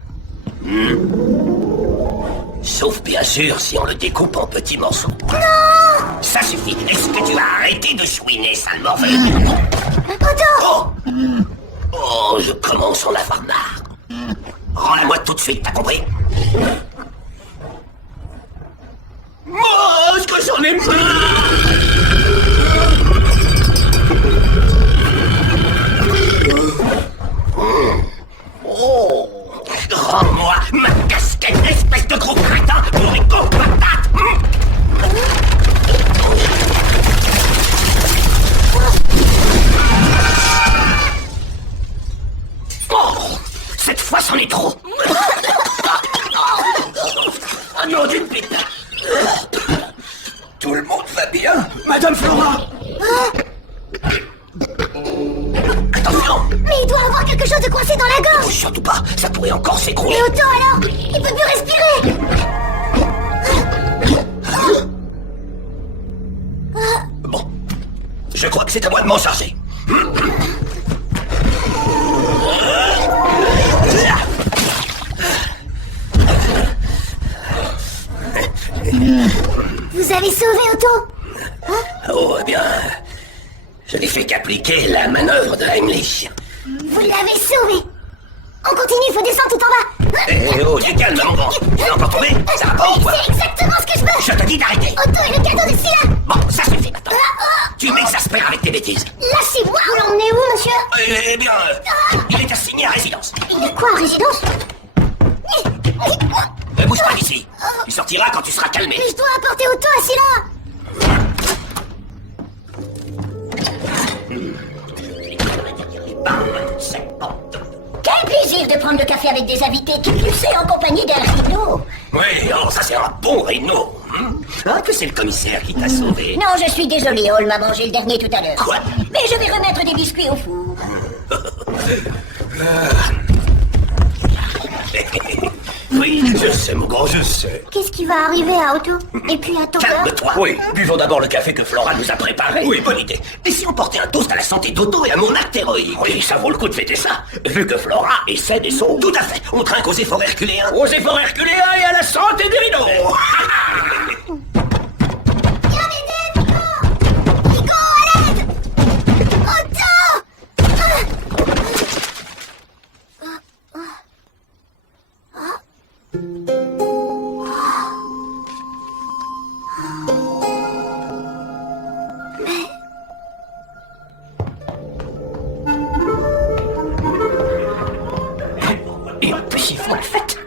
Sauf bien sûr si on le découpe en petits morceaux. Non! Ça suffit. Est-ce que tu vas arrêter de chouiner, sale morveux? Oh! Oh, je commence à en avoir marre. Rends-la-moi tout de suite, t'as compris? Oh, est-ce que j'en ai marre? Oh! Rends-moi ma casquette, espèce de gros crétin, bourricot, patate! Oh! Cette fois, c'en est trop! Ah non, d'une bite! Tout le monde va bien, Madame Flora? Attention! Mais il doit avoir quelque chose de coincé dans la gorge. Surtout pas, ça pourrait encore s'écrouler. Et Otto alors? Il peut plus respirer. Bon, je crois que c'est à moi de m'en charger. Vous avez sauvé Otto? Oh, eh bien, je n'ai fait qu'appliquer la manœuvre de Heimlich. Vous l'avez sauvé. On continue, il faut descendre tout en bas. Eh oh, du calme, mon bon. Tu vas encore tomber? Ça va pas ou quoi? C'est exactement ce que je veux. Je te dis d'arrêter. Otto est le cadeau de Scylla. Bon, ça suffit maintenant. Tu m'exaspères avec tes bêtises. Lâchez-moi. Vous l'emmenez où, monsieur? Eh bien, il est assigné à résidence. De quoi, résidence? Ne bouge pas d'ici. Tu sortiras quand tu seras calmé. Mais je dois apporter Otto à Scylla. Quel plaisir de prendre le café avec des invités, qui plus est en compagnie d'un rhino. Oui, alors ça c'est un bon rhino. Ah, que c'est le commissaire qui t'a sauvé. Non, je suis désolé, Hall m'a mangé le dernier tout à l'heure. Quoi? Mais je vais remettre des biscuits au four. Oui, je sais, mon grand, je sais. Qu'est-ce qui va arriver à Otto? Et puis à ton père? Calme-toi. Oui, buvons d'abord le café que Flora nous a préparé. Oui, bonne idée. Et si on portait un toast à la santé d'Otto et à mon acte héroïque? Oui, ça vaut le coup de fêter ça. Vu que Flora est saine et sauve. Tout à fait. On trinque aux efforts herculéens. Aux efforts herculéens et à la santé des rhinos. Nico, à l'aide! Otto! Et en plus, ils font la fête.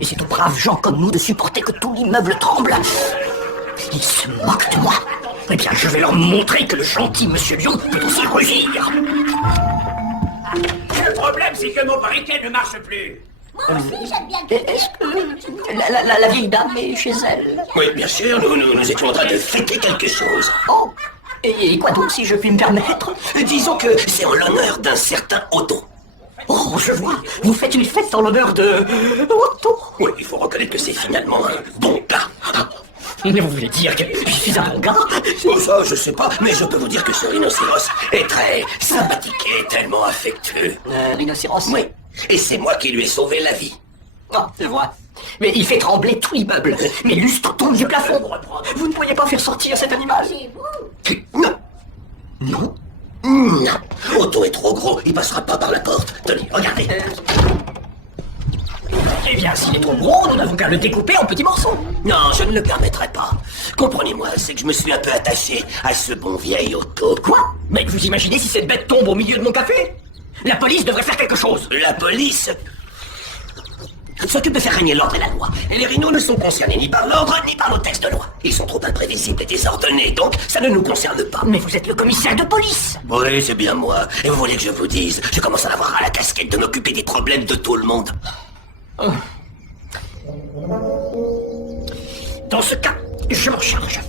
Et c'est aux braves gens comme nous de supporter que tout l'immeuble tremble. Ils se moquent de moi. Eh bien, je vais leur montrer que le gentil Monsieur Lion peut aussi rugir. Le problème, c'est que mon briquet ne marche plus. Moi aussi, j'aime bien le Est-ce que la vieille dame est chez elle? Oui, bien sûr, nous étions en train de fêter quelque chose. Oh, et quoi donc, si je puis me permettre? Disons que c'est en l'honneur d'un certain Otto. Oh, je vois, vous faites une fête en l'honneur de Otto. Oui, il faut reconnaître que c'est finalement un bon gars. Mais vous voulez dire que je suis un bon gars? Oh, ça, je sais pas, mais je peux vous dire que ce rhinocéros est très sympathique et tellement affectueux. Rhinocéros? Oui, et c'est moi qui lui ai sauvé la vie. Ah, je vois. Mais il fait trembler tout l'immeuble. Mes lustres tombent du plafond. Vous ne pourriez pas faire sortir cet animal? Non, Non. non. Otto est trop gros, il passera pas par la porte. Tenez, regardez. Eh bien, s'il est trop gros, nous n'avons qu'à le découper en petits morceaux. Non, je ne le permettrai pas. Comprenez-moi, c'est que je me suis un peu attaché à ce bon vieil Otto. Quoi? Mais vous imaginez si cette bête tombe au milieu de mon café? La police devrait faire quelque chose. La police s'occupe de faire régner l'ordre et la loi. Et les rhinos ne sont concernés ni par l'ordre, ni par nos textes de loi. Ils sont trop imprévisibles et désordonnés, donc ça ne nous concerne pas. Mais vous êtes le commissaire de police. Oui, c'est bien moi. Et vous voulez que je vous dise, je commence à avoir à la casquette de m'occuper des problèmes de tout le monde. Dans ce cas, je m'en charge.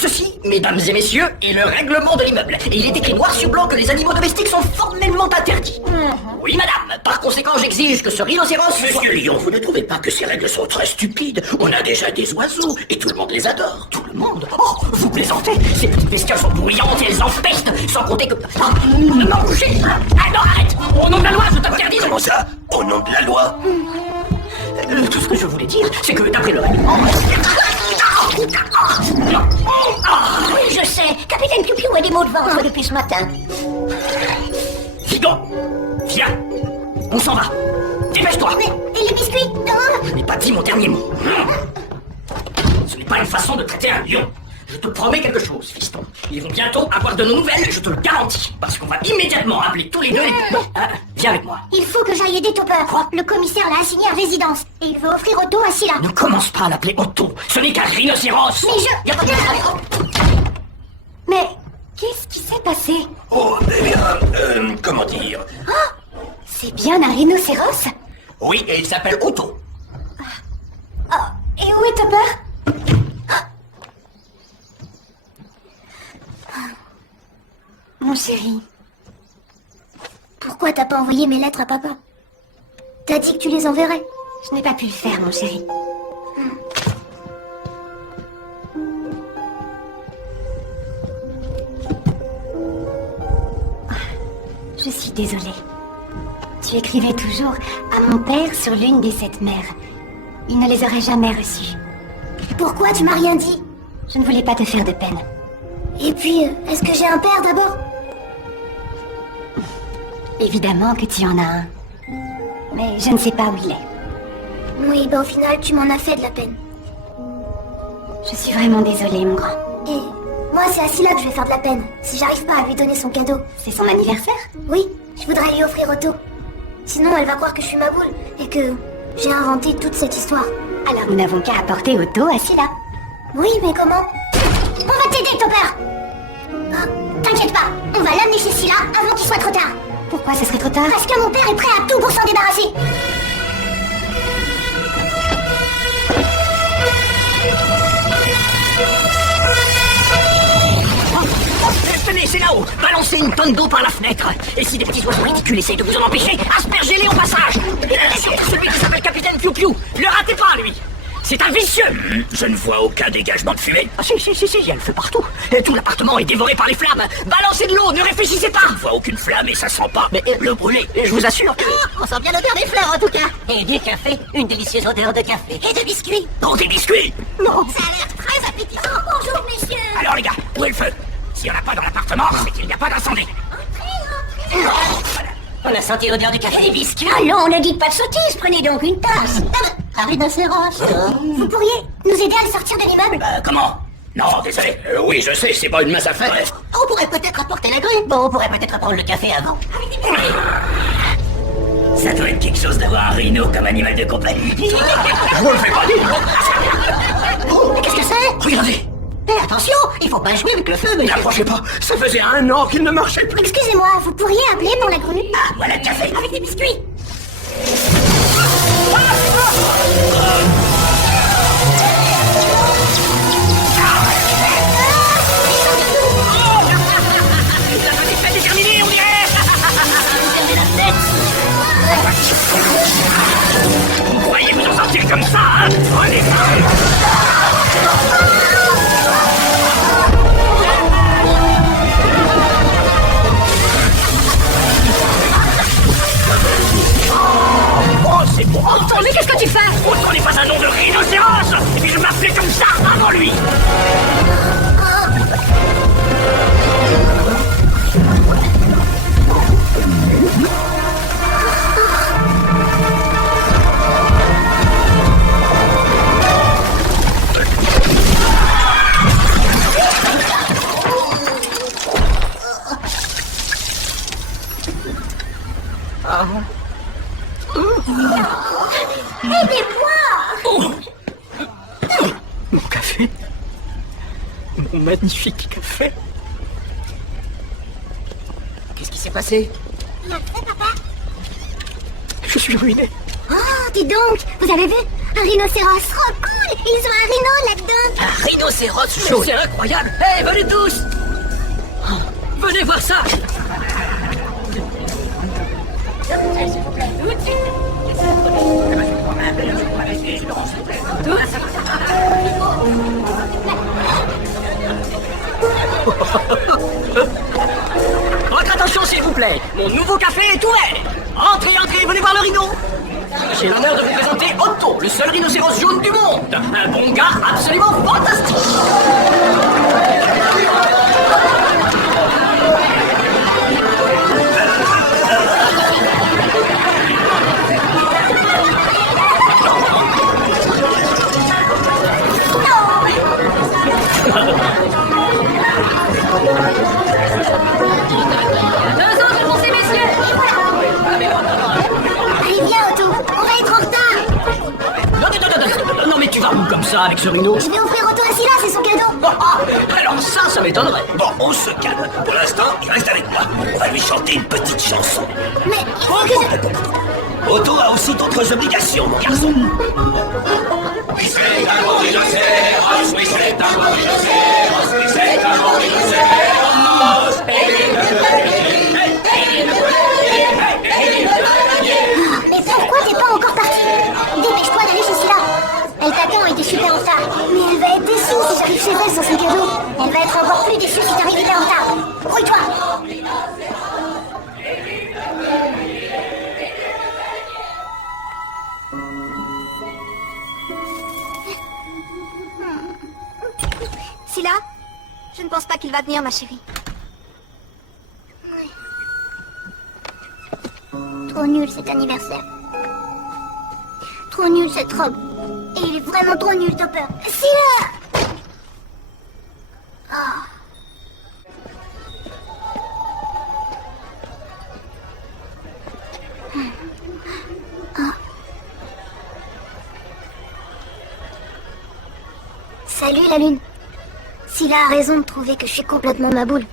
Ceci, mesdames et messieurs, est le règlement de l'immeuble. Et il est écrit noir sur blanc que les animaux domestiques sont formellement interdits. Oui, madame. Par conséquent, j'exige que ce rhinocéros... Monsieur Lion, vous ne trouvez pas que ces règles sont très stupides? On a déjà des oiseaux, et tout le monde les adore. Tout le monde? Oh, vous plaisantez. Ces petites bestioles sont bruyantes et elles empestent. Sans compter que... Ah, non, bougez. Ah non, arrête. Au nom de la loi, je t'interdis de... Comment ça? Au nom de la loi? Tout ce que je voulais dire, c'est que d'après le règlement... Oui, je sais. Capitaine Piu-Piu a des maux de ventre depuis ce matin. Dis donc! Viens! On s'en va! Dépêche-toi! Mais, et les biscuits? Oh. Je n'ai pas dit mon dernier mot. Ce n'est pas une façon de traiter un lion. Je te promets quelque chose, fiston. Ils vont bientôt avoir de nos nouvelles, je te le garantis. Parce qu'on va immédiatement appeler tous les deux. Viens avec moi. Il faut que j'aille aider Topper. Le commissaire l'a assigné à résidence. Et il veut offrir Otto à Scylla. Ne commence pas à l'appeler Otto. Ce n'est qu'un rhinocéros. Mais je... Y a pas de... Mais qu'est-ce qui s'est passé? Oh, eh bien, comment dire? C'est bien un rhinocéros? Oui, et il s'appelle Otto. Et où est Topper? Mon chéri, Pourquoi t'as pas envoyé mes lettres à papa? T'as dit que tu les enverrais. je n'ai pas pu le faire, mon chéri. Je suis désolée. Tu écrivais toujours à mon père sur l'une des 7 mers. Il ne les aurait jamais reçues. Pourquoi tu m'as rien dit? Je ne voulais pas te faire de peine. Et puis, est-ce que j'ai un père d'abord? Évidemment que tu en as un. Mais je ne sais pas où il est. Oui, bah au final, tu m'en as fait de la peine. Je suis vraiment désolée, mon grand. Et moi, c'est à Scylla que je vais faire de la peine. Si j'arrive pas à lui donner son cadeau. C'est son anniversaire? Oui, je voudrais lui offrir Otto. Sinon, elle va croire que je suis ma boule et que j'ai inventé toute cette histoire. Alors nous n'avons qu'à apporter Otto à Scylla. Oui, mais comment? On va t'aider, Topper! Ah, t'inquiète pas, on va l'amener chez Scylla avant qu'il soit trop tard. Pourquoi ce serait trop tard? Parce que mon père est prêt à tout pour s'en débarrasser. Tenez, c'est là-haut. Balancez une tonne d'eau par la fenêtre. Et si des petits oiseaux ridicules essayent de vous en empêcher, aspergez-les au passage. Et surtout celui qui s'appelle Capitaine Piu-Piu. Ne le ratez pas, lui. C'est un vicieux. Je ne vois aucun dégagement de fumée. Ah si, il y a le feu partout. Et tout l'appartement est dévoré par les flammes. Balancez de l'eau, ne réfléchissez pas. Je ne vois aucune flamme et ça sent pas. Mais le brûler. et je vous assure que... On sent bien l'odeur des fleurs, en tout cas. Et du café, une délicieuse odeur de café. Et de biscuits. Oh, des biscuits! Non. Ça a l'air très appétissant. Bonjour, messieurs. Alors les gars, où est le feu? S'il n'y en a pas dans l'appartement, c'est qu'il n'y a pas d'incendie. On a senti l'odeur du café et des biscuits. Allons, ne dites pas de sottises, prenez donc une tasse. Un rhinocéros. Vous pourriez nous aider à le sortir de l'immeuble? Comment? Non, désolé. Oui, je sais, c'est pas une mince affaire. On pourrait peut-être apporter la grue. Bon, on pourrait peut-être prendre le café avant. Ça doit être quelque chose d'avoir un rhino comme animal de compagnie. On le fait pas dire. Mais qu'est-ce que c'est? Regardez. Mais attention, il faut pas jouer avec le feu, monsieur. N'approchez pas. Ça faisait 1 an qu'il ne marchait plus. Excusez-moi, vous pourriez appeler pour la grue? Ah, voilà le café. Avec des biscuits. C'est terminé, on dirait. Vous croyez vous en sortir comme ça, hein? Prenez Oh, c'est bon. Mais qu'est-ce que tu fais? Autant n'est pas un nom de rhinocéros. Et puis je m'appelais comme ça avant lui. Mon café. Mon magnifique café. Qu'est-ce qui s'est passé? papa. Je suis ruiné. Oh, dis donc, vous avez vu? Un rhinocéros. Oh, cool! Ils ont un rhino là-dedans. Un rhinocéros chaud, c'est incroyable. Hé, venez tous. Venez voir ça. Votre attention s'il vous plaît, mon nouveau café est ouvert. Entrez, entrez, venez voir le rhino. J'ai l'honneur de vous présenter Otto, le seul rhinocéros jaune du monde. Un bon gars absolument fantastique. Allez, viens, Otto. On va être en retard. Non mais tu vas où comme ça avec ce rhino? Je vais offrir Otto à Scylla, c'est son cadeau. Alors ça m'étonnerait. Bon, on se calme. Pour l'instant, il reste avec moi. On va lui chanter une petite chanson. Mais il faut que je... Otto a aussi d'autres obligations, mon garçon. Oui, c'est un beau rhinocéros. Oui, c'est un beau rhinocéros. Oui, c'est un beau rhinocéros. Mais pourquoi t'es pas encore parti? Dépêche-toi d'aller chez Scylla. Elle t'attend et t'es super en retard. Mais elle va être déçue si j'arrive chez elle sans son cadeau. Elle va être encore plus déçue si t'arrives hyper en retard. Rouille-toi. Scylla, je ne pense pas qu'il va venir, ma chérie. Trop nul cet anniversaire. Trop nul cette robe. Et il est vraiment trop nul, Topper. Scylla! Salut la lune. Scylla a raison de trouver que je suis complètement ma boule.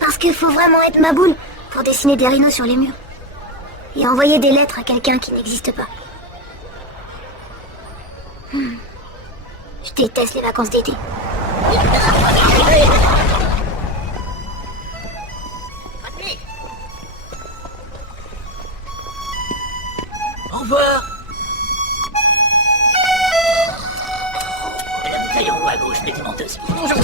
Parce qu'il faut vraiment être ma boule pour dessiner des rhinos sur les murs. Et envoyer des lettres à quelqu'un qui n'existe pas. Je déteste les vacances d'été. Au revoir. La bouteille en haut à gauche, médicamenteuse. Bonjour.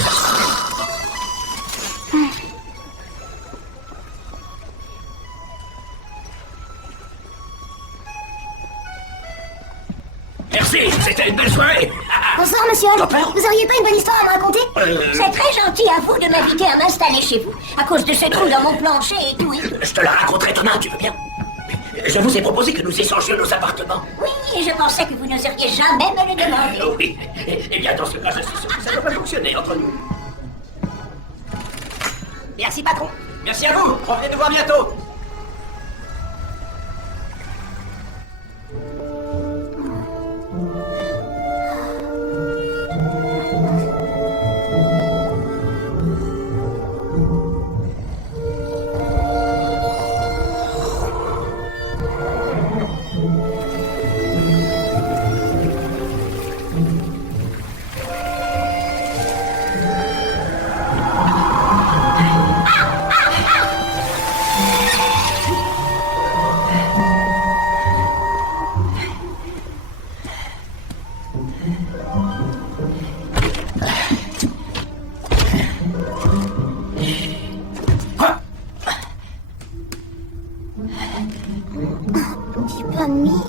Merci, c'était une belle soirée. Bonsoir, monsieur Hall. Vous auriez pas une bonne histoire à me raconter? C'est très gentil à vous de m'inviter à m'installer chez vous, à cause de ce trou dans mon plancher et tout. Je te la raconterai demain, tu veux bien? Je vous ai proposé que nous échangions nos appartements. Oui, et je pensais que vous n'oseriez jamais me le demander. Oui. Eh bien, dans ce cas, je suis sûr que ça devrait fonctionner entre nous. Merci, patron. Merci à vous. Revenez nous voir bientôt. Mamie.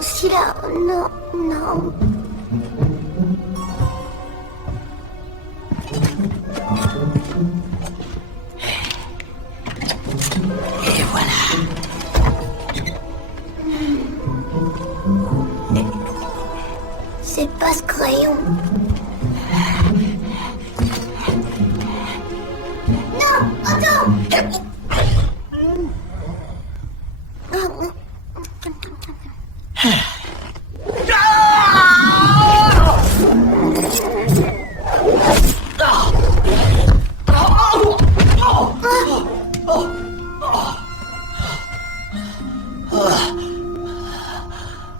Scylla, non, non. Et voilà. C'est pas ce crayon. Non, Otto!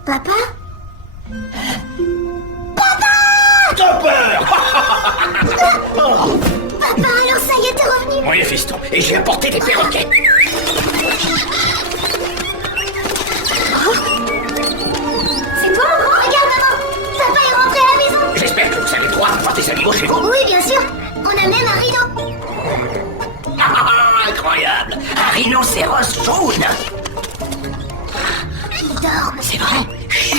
Papa? T'as peur? Papa, alors ça y est, t'es revenu? Oui, fiston, et j'ai apporté des perroquets. C'est toi, mon grand? Regarde, maman! Papa est rentré à la maison! J'espère que vous avez le droit d'avoir des animaux chez vous. Oui, bien sûr! On a même un rideau! Ah, incroyable! Un rhinocéros jaune! Il dort! C'est vrai? Chut.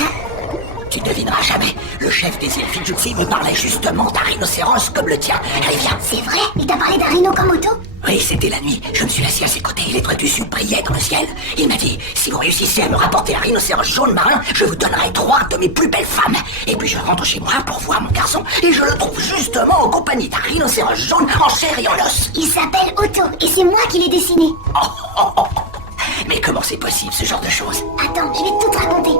Tu devineras jamais. Le chef des îles Fidjutsi me parlait justement d'un rhinocéros comme le tien. Allez, viens. C'est vrai? Il t'a parlé d'un rhino comme Otto? Oui, c'était la nuit. Je me suis assis à ses côtés. Les étoiles du sud brillaient dans le ciel. Il m'a dit, si vous réussissez à me rapporter un rhinocéros jaune marin, je vous donnerai 3 de mes plus belles femmes. Et puis je rentre chez moi pour voir mon garçon. Et je le trouve justement en compagnie d'un rhinocéros jaune en chair et en os. Il s'appelle Otto, et c'est moi qui l'ai dessiné. Mais comment c'est possible, ce genre de choses? Attends, je vais tout te raconter.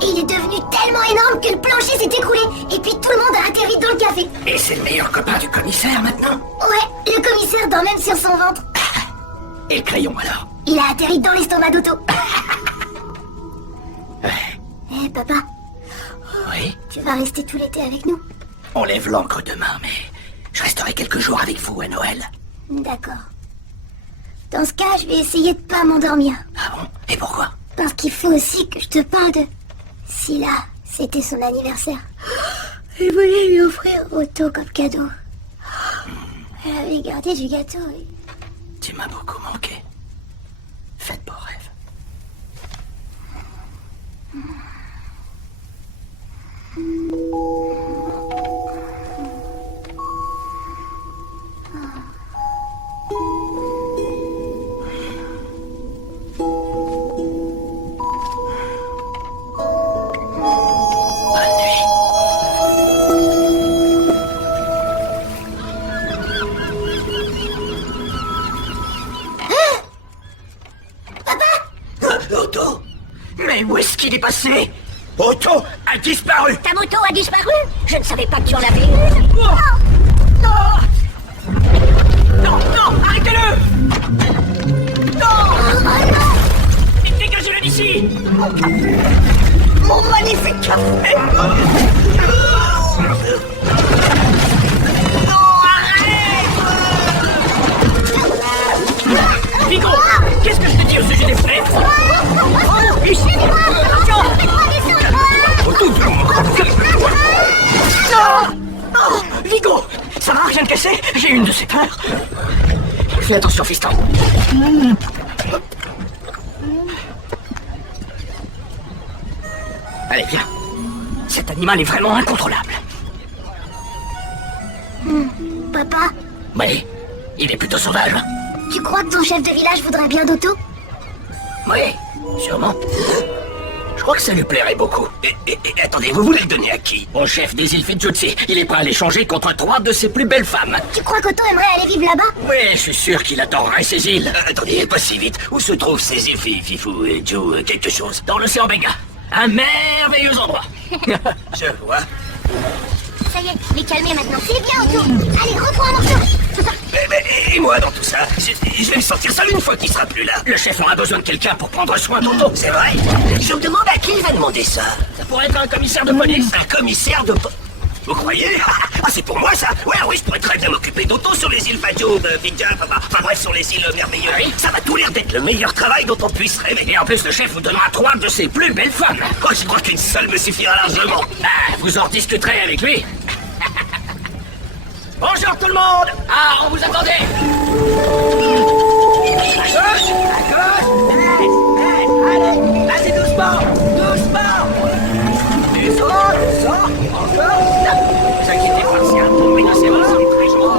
Et il est devenu tellement énorme que le plancher s'est écroulé. Et puis tout le monde a atterri dans le café. Et c'est le meilleur copain du commissaire maintenant? Ouais, le commissaire dort même sur son ventre. Et le crayon alors? Il a atterri dans l'estomac d'Otto. Eh, papa, Oui? tu vas rester tout l'été avec nous? On lève l'encre demain, mais je resterai quelques jours avec vous à Noël. D'accord. Dans ce cas, je vais essayer de pas m'endormir. Ah bon? Et pourquoi? Parce qu'il faut aussi que je te parle de... Si là, c'était son anniversaire. Elle voulait lui offrir Otto comme cadeau. Elle avait gardé du gâteau. Tu m'as beaucoup manqué. Faites beaux rêves. Otto? Mais où est-ce qu'il est passé? Otto a disparu! Ta moto a disparu? Je ne savais pas que tu en avais une. Oh non! Non, non, arrêtez-le! Non! Dégagez-le d'ici! Mon magnifique café! Non, arrête! Vigo, qu'est-ce que je te dis au sujet des fenêtres? Non! Vigo! Ça va, rien de cassé? J'ai une de ces peurs. Fais attention, fiston. Allez, viens. Cet animal est vraiment incontrôlable. Papa, Oui, il est plutôt sauvage. Hein? tu crois que ton chef de village voudrait bien d'Otto? Oui, sûrement. Je crois que ça lui plairait beaucoup. Et attendez, vous voulez le donner à qui? Au chef des îles Fidjutsi. Il est prêt à l'échanger contre 3 de ses plus belles femmes. Tu crois qu'Otto aimerait aller vivre là-bas? Oui, je suis sûr qu'il adorerait ces îles. Attendez, pas si vite. Où se trouvent ces îles, Fifou et Joe, quelque chose? Dans l'océan Benga. Un merveilleux endroit. Je vois. Ça y est, il est calmé maintenant. C'est bien, Otto. Allez, reprends un morceau. Et moi dans tout ça? Je vais me sentir seul une fois qu'il sera plus là. Le chef aura besoin de quelqu'un pour prendre soin d'Otto. C'est vrai? Je me demande à qui il va demander ça. Ça pourrait être un commissaire de police. Un commissaire de police? Vous croyez? Ah, c'est pour moi ça? Ouais, oui, je pourrais très bien m'occuper d'Otto sur les îles Fadjo, Fidja, enfin bref, sur les îles merveilleuses. Oui. Ça va tout l'air d'être le meilleur travail dont on puisse rêver. Et en plus, le chef vous donnera 3 de ses plus belles femmes. Oh, je crois qu'une seule me suffira largement. Ah, vous en discuterez avec lui. Bonjour tout le monde! Ah, on vous attendait! À gauche! À gauche! Allez! Vas-y doucement! Doucement! Descends! Descends! Encore! Ne vous inquiétez pas, c'est un bon rhinocéros, il est très jour.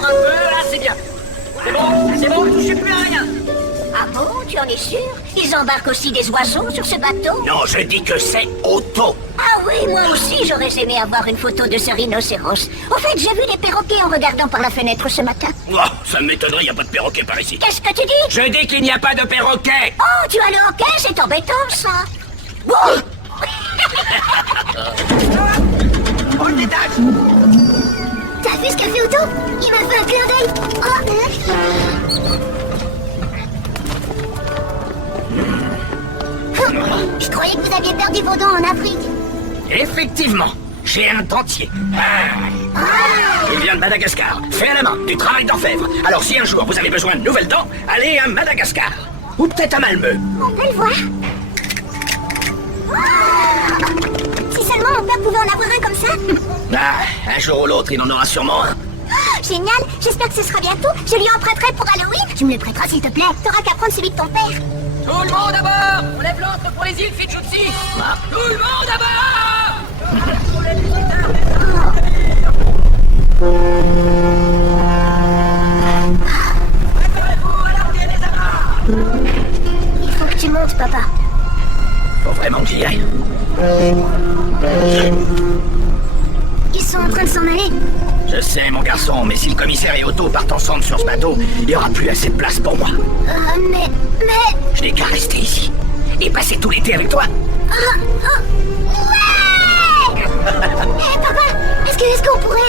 encore un peu, là, c'est bien. C'est bon, touchez plus à rien. Ah bon, tu en es sûr? Ils embarquent aussi des oiseaux sur ce bateau? Non, je dis que c'est Otto. Ah oui, moi aussi j'aurais aimé avoir une photo de ce rhinocéros. Au fait, j'ai vu des perroquets en regardant par la fenêtre ce matin. Oh, ça m'étonnerait, il n'y a pas de perroquet par ici. Qu'est-ce que tu dis? Je dis qu'il n'y a pas de perroquet. Oh, tu as le hockey, c'est embêtant ça. Bon. On le détache. T'as vu ce qu'a fait Otto? Il m'a fait un clin d'œil. Je croyais que vous aviez perdu vos dents en Afrique. Effectivement, j'ai un dentier. Il vient de Madagascar. Fait à la main, du travail d'orfèvre. Alors si un jour vous avez besoin de nouvelles dents, allez à Madagascar. Ou peut-être à Malmö. On peut le voir. Si seulement mon père pouvait en avoir un comme ça. Ah, un jour ou l'autre, il en aura sûrement un. Génial, j'espère que ce sera bientôt. Je lui en prêterai pour Halloween. Tu me le prêteras s'il te plaît. T'auras qu'à prendre celui de ton père. Tout le monde à bord! On lève l'encre pour les îles Fidjutsi! Tout le monde à bord! Il faut que tu montes, papa. Faut vraiment que j'y aille. Ils sont en train de s'en aller. Je sais, mon garçon, mais si le commissaire et Otto partent ensemble sur ce bateau, il n'y aura plus assez de place pour moi. Mais... Je n'ai qu'à rester ici. Et passer tout l'été avec toi. Ouais. Papa, est-ce qu'on pourrait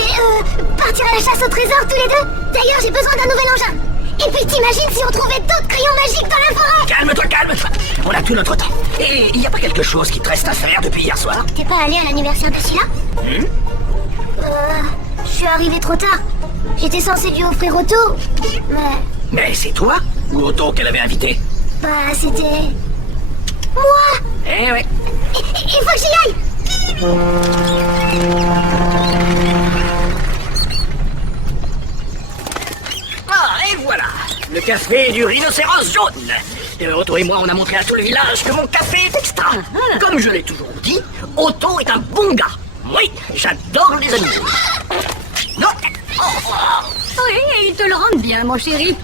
partir à la chasse au trésor tous les deux? D'ailleurs, j'ai besoin d'un nouvel engin. Et puis t'imagines si on trouvait d'autres crayons magiques dans la forêt? Calme-toi, calme-toi. On a tout notre temps. Et il n'y a pas quelque chose qui te reste à faire depuis hier soir? T'es pas allé à l'anniversaire de Sheila? Je suis arrivé trop tard. J'étais censé lui offrir Otto, Mais c'est toi ou Otto qu'elle avait invité? bah c'était... moi. Eh ouais. Il faut que j'y aille. Ah, et voilà! Le café du rhinocéros jaune! Et Otto et moi, on a montré à tout le village que mon café est extra! Comme je l'ai toujours dit, Otto est un bon gars! Oui, j'adore les animaux! Non! Oui, et ils te le rendent bien, mon chéri.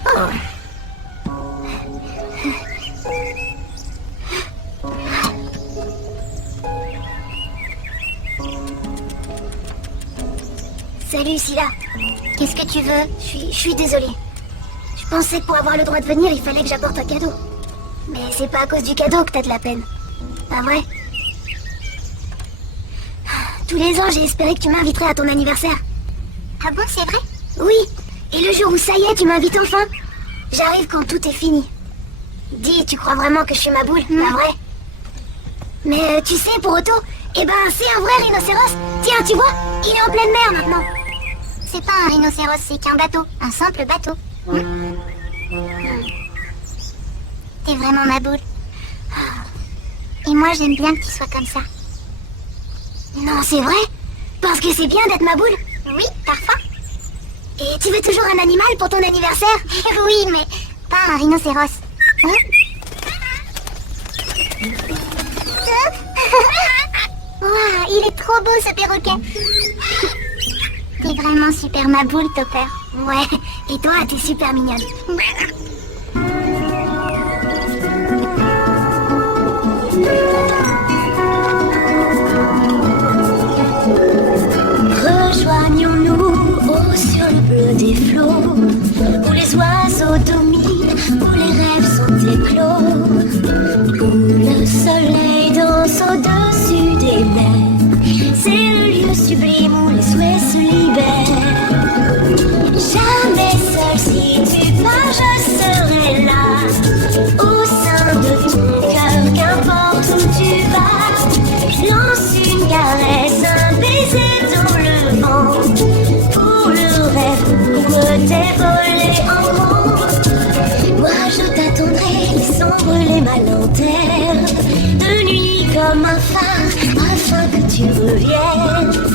Salut Sheila. Qu'est-ce que tu veux? Je suis désolée. Je pensais que pour avoir le droit de venir, il fallait que j'apporte un cadeau. Mais c'est pas à cause du cadeau que t'as de la peine. Pas vrai? Tous les ans, j'ai espéré que tu m'inviterais à ton anniversaire. Ah bon, c'est vrai? Oui. Et le jour où ça y est, tu m'invites enfin. J'arrive quand tout est fini. Dis, tu crois vraiment que je suis ma boule, pas vrai? Mais tu sais, pour Otto, eh ben, c'est un vrai rhinocéros. Tiens, tu vois, il est en pleine mer maintenant. C'est pas un rhinocéros, c'est qu'un bateau. Un simple bateau. T'es vraiment ma boule. Et moi, j'aime bien que tu sois comme ça. Non, c'est vrai? Parce que c'est bien d'être ma boule? Oui, parfois. Et tu veux toujours un animal pour ton anniversaire? Oui, mais pas un rhinocéros. Ouah, il est trop beau ce perroquet. T'es vraiment super ma boule, Topper. Ouais, et toi, t'es super mignonne. Rejoignons-nous sur le bleu des flots, où les oiseaux dominent, où les rêves sont éclos, où le soleil danse au-dessus des mers. C'est le lieu sublime où les souhaits se libèrent. Jamais seul, si tu pars, je serai là, au sein de ton cœur, qu'importe où tu vas. Lance une caresse, un baiser dans le vent, pour le rêve, pour tes volets en grand. Moi je t'attendrai, laissant brûler ma lanterne, de nuit comme un phare, afin que tu reviennes.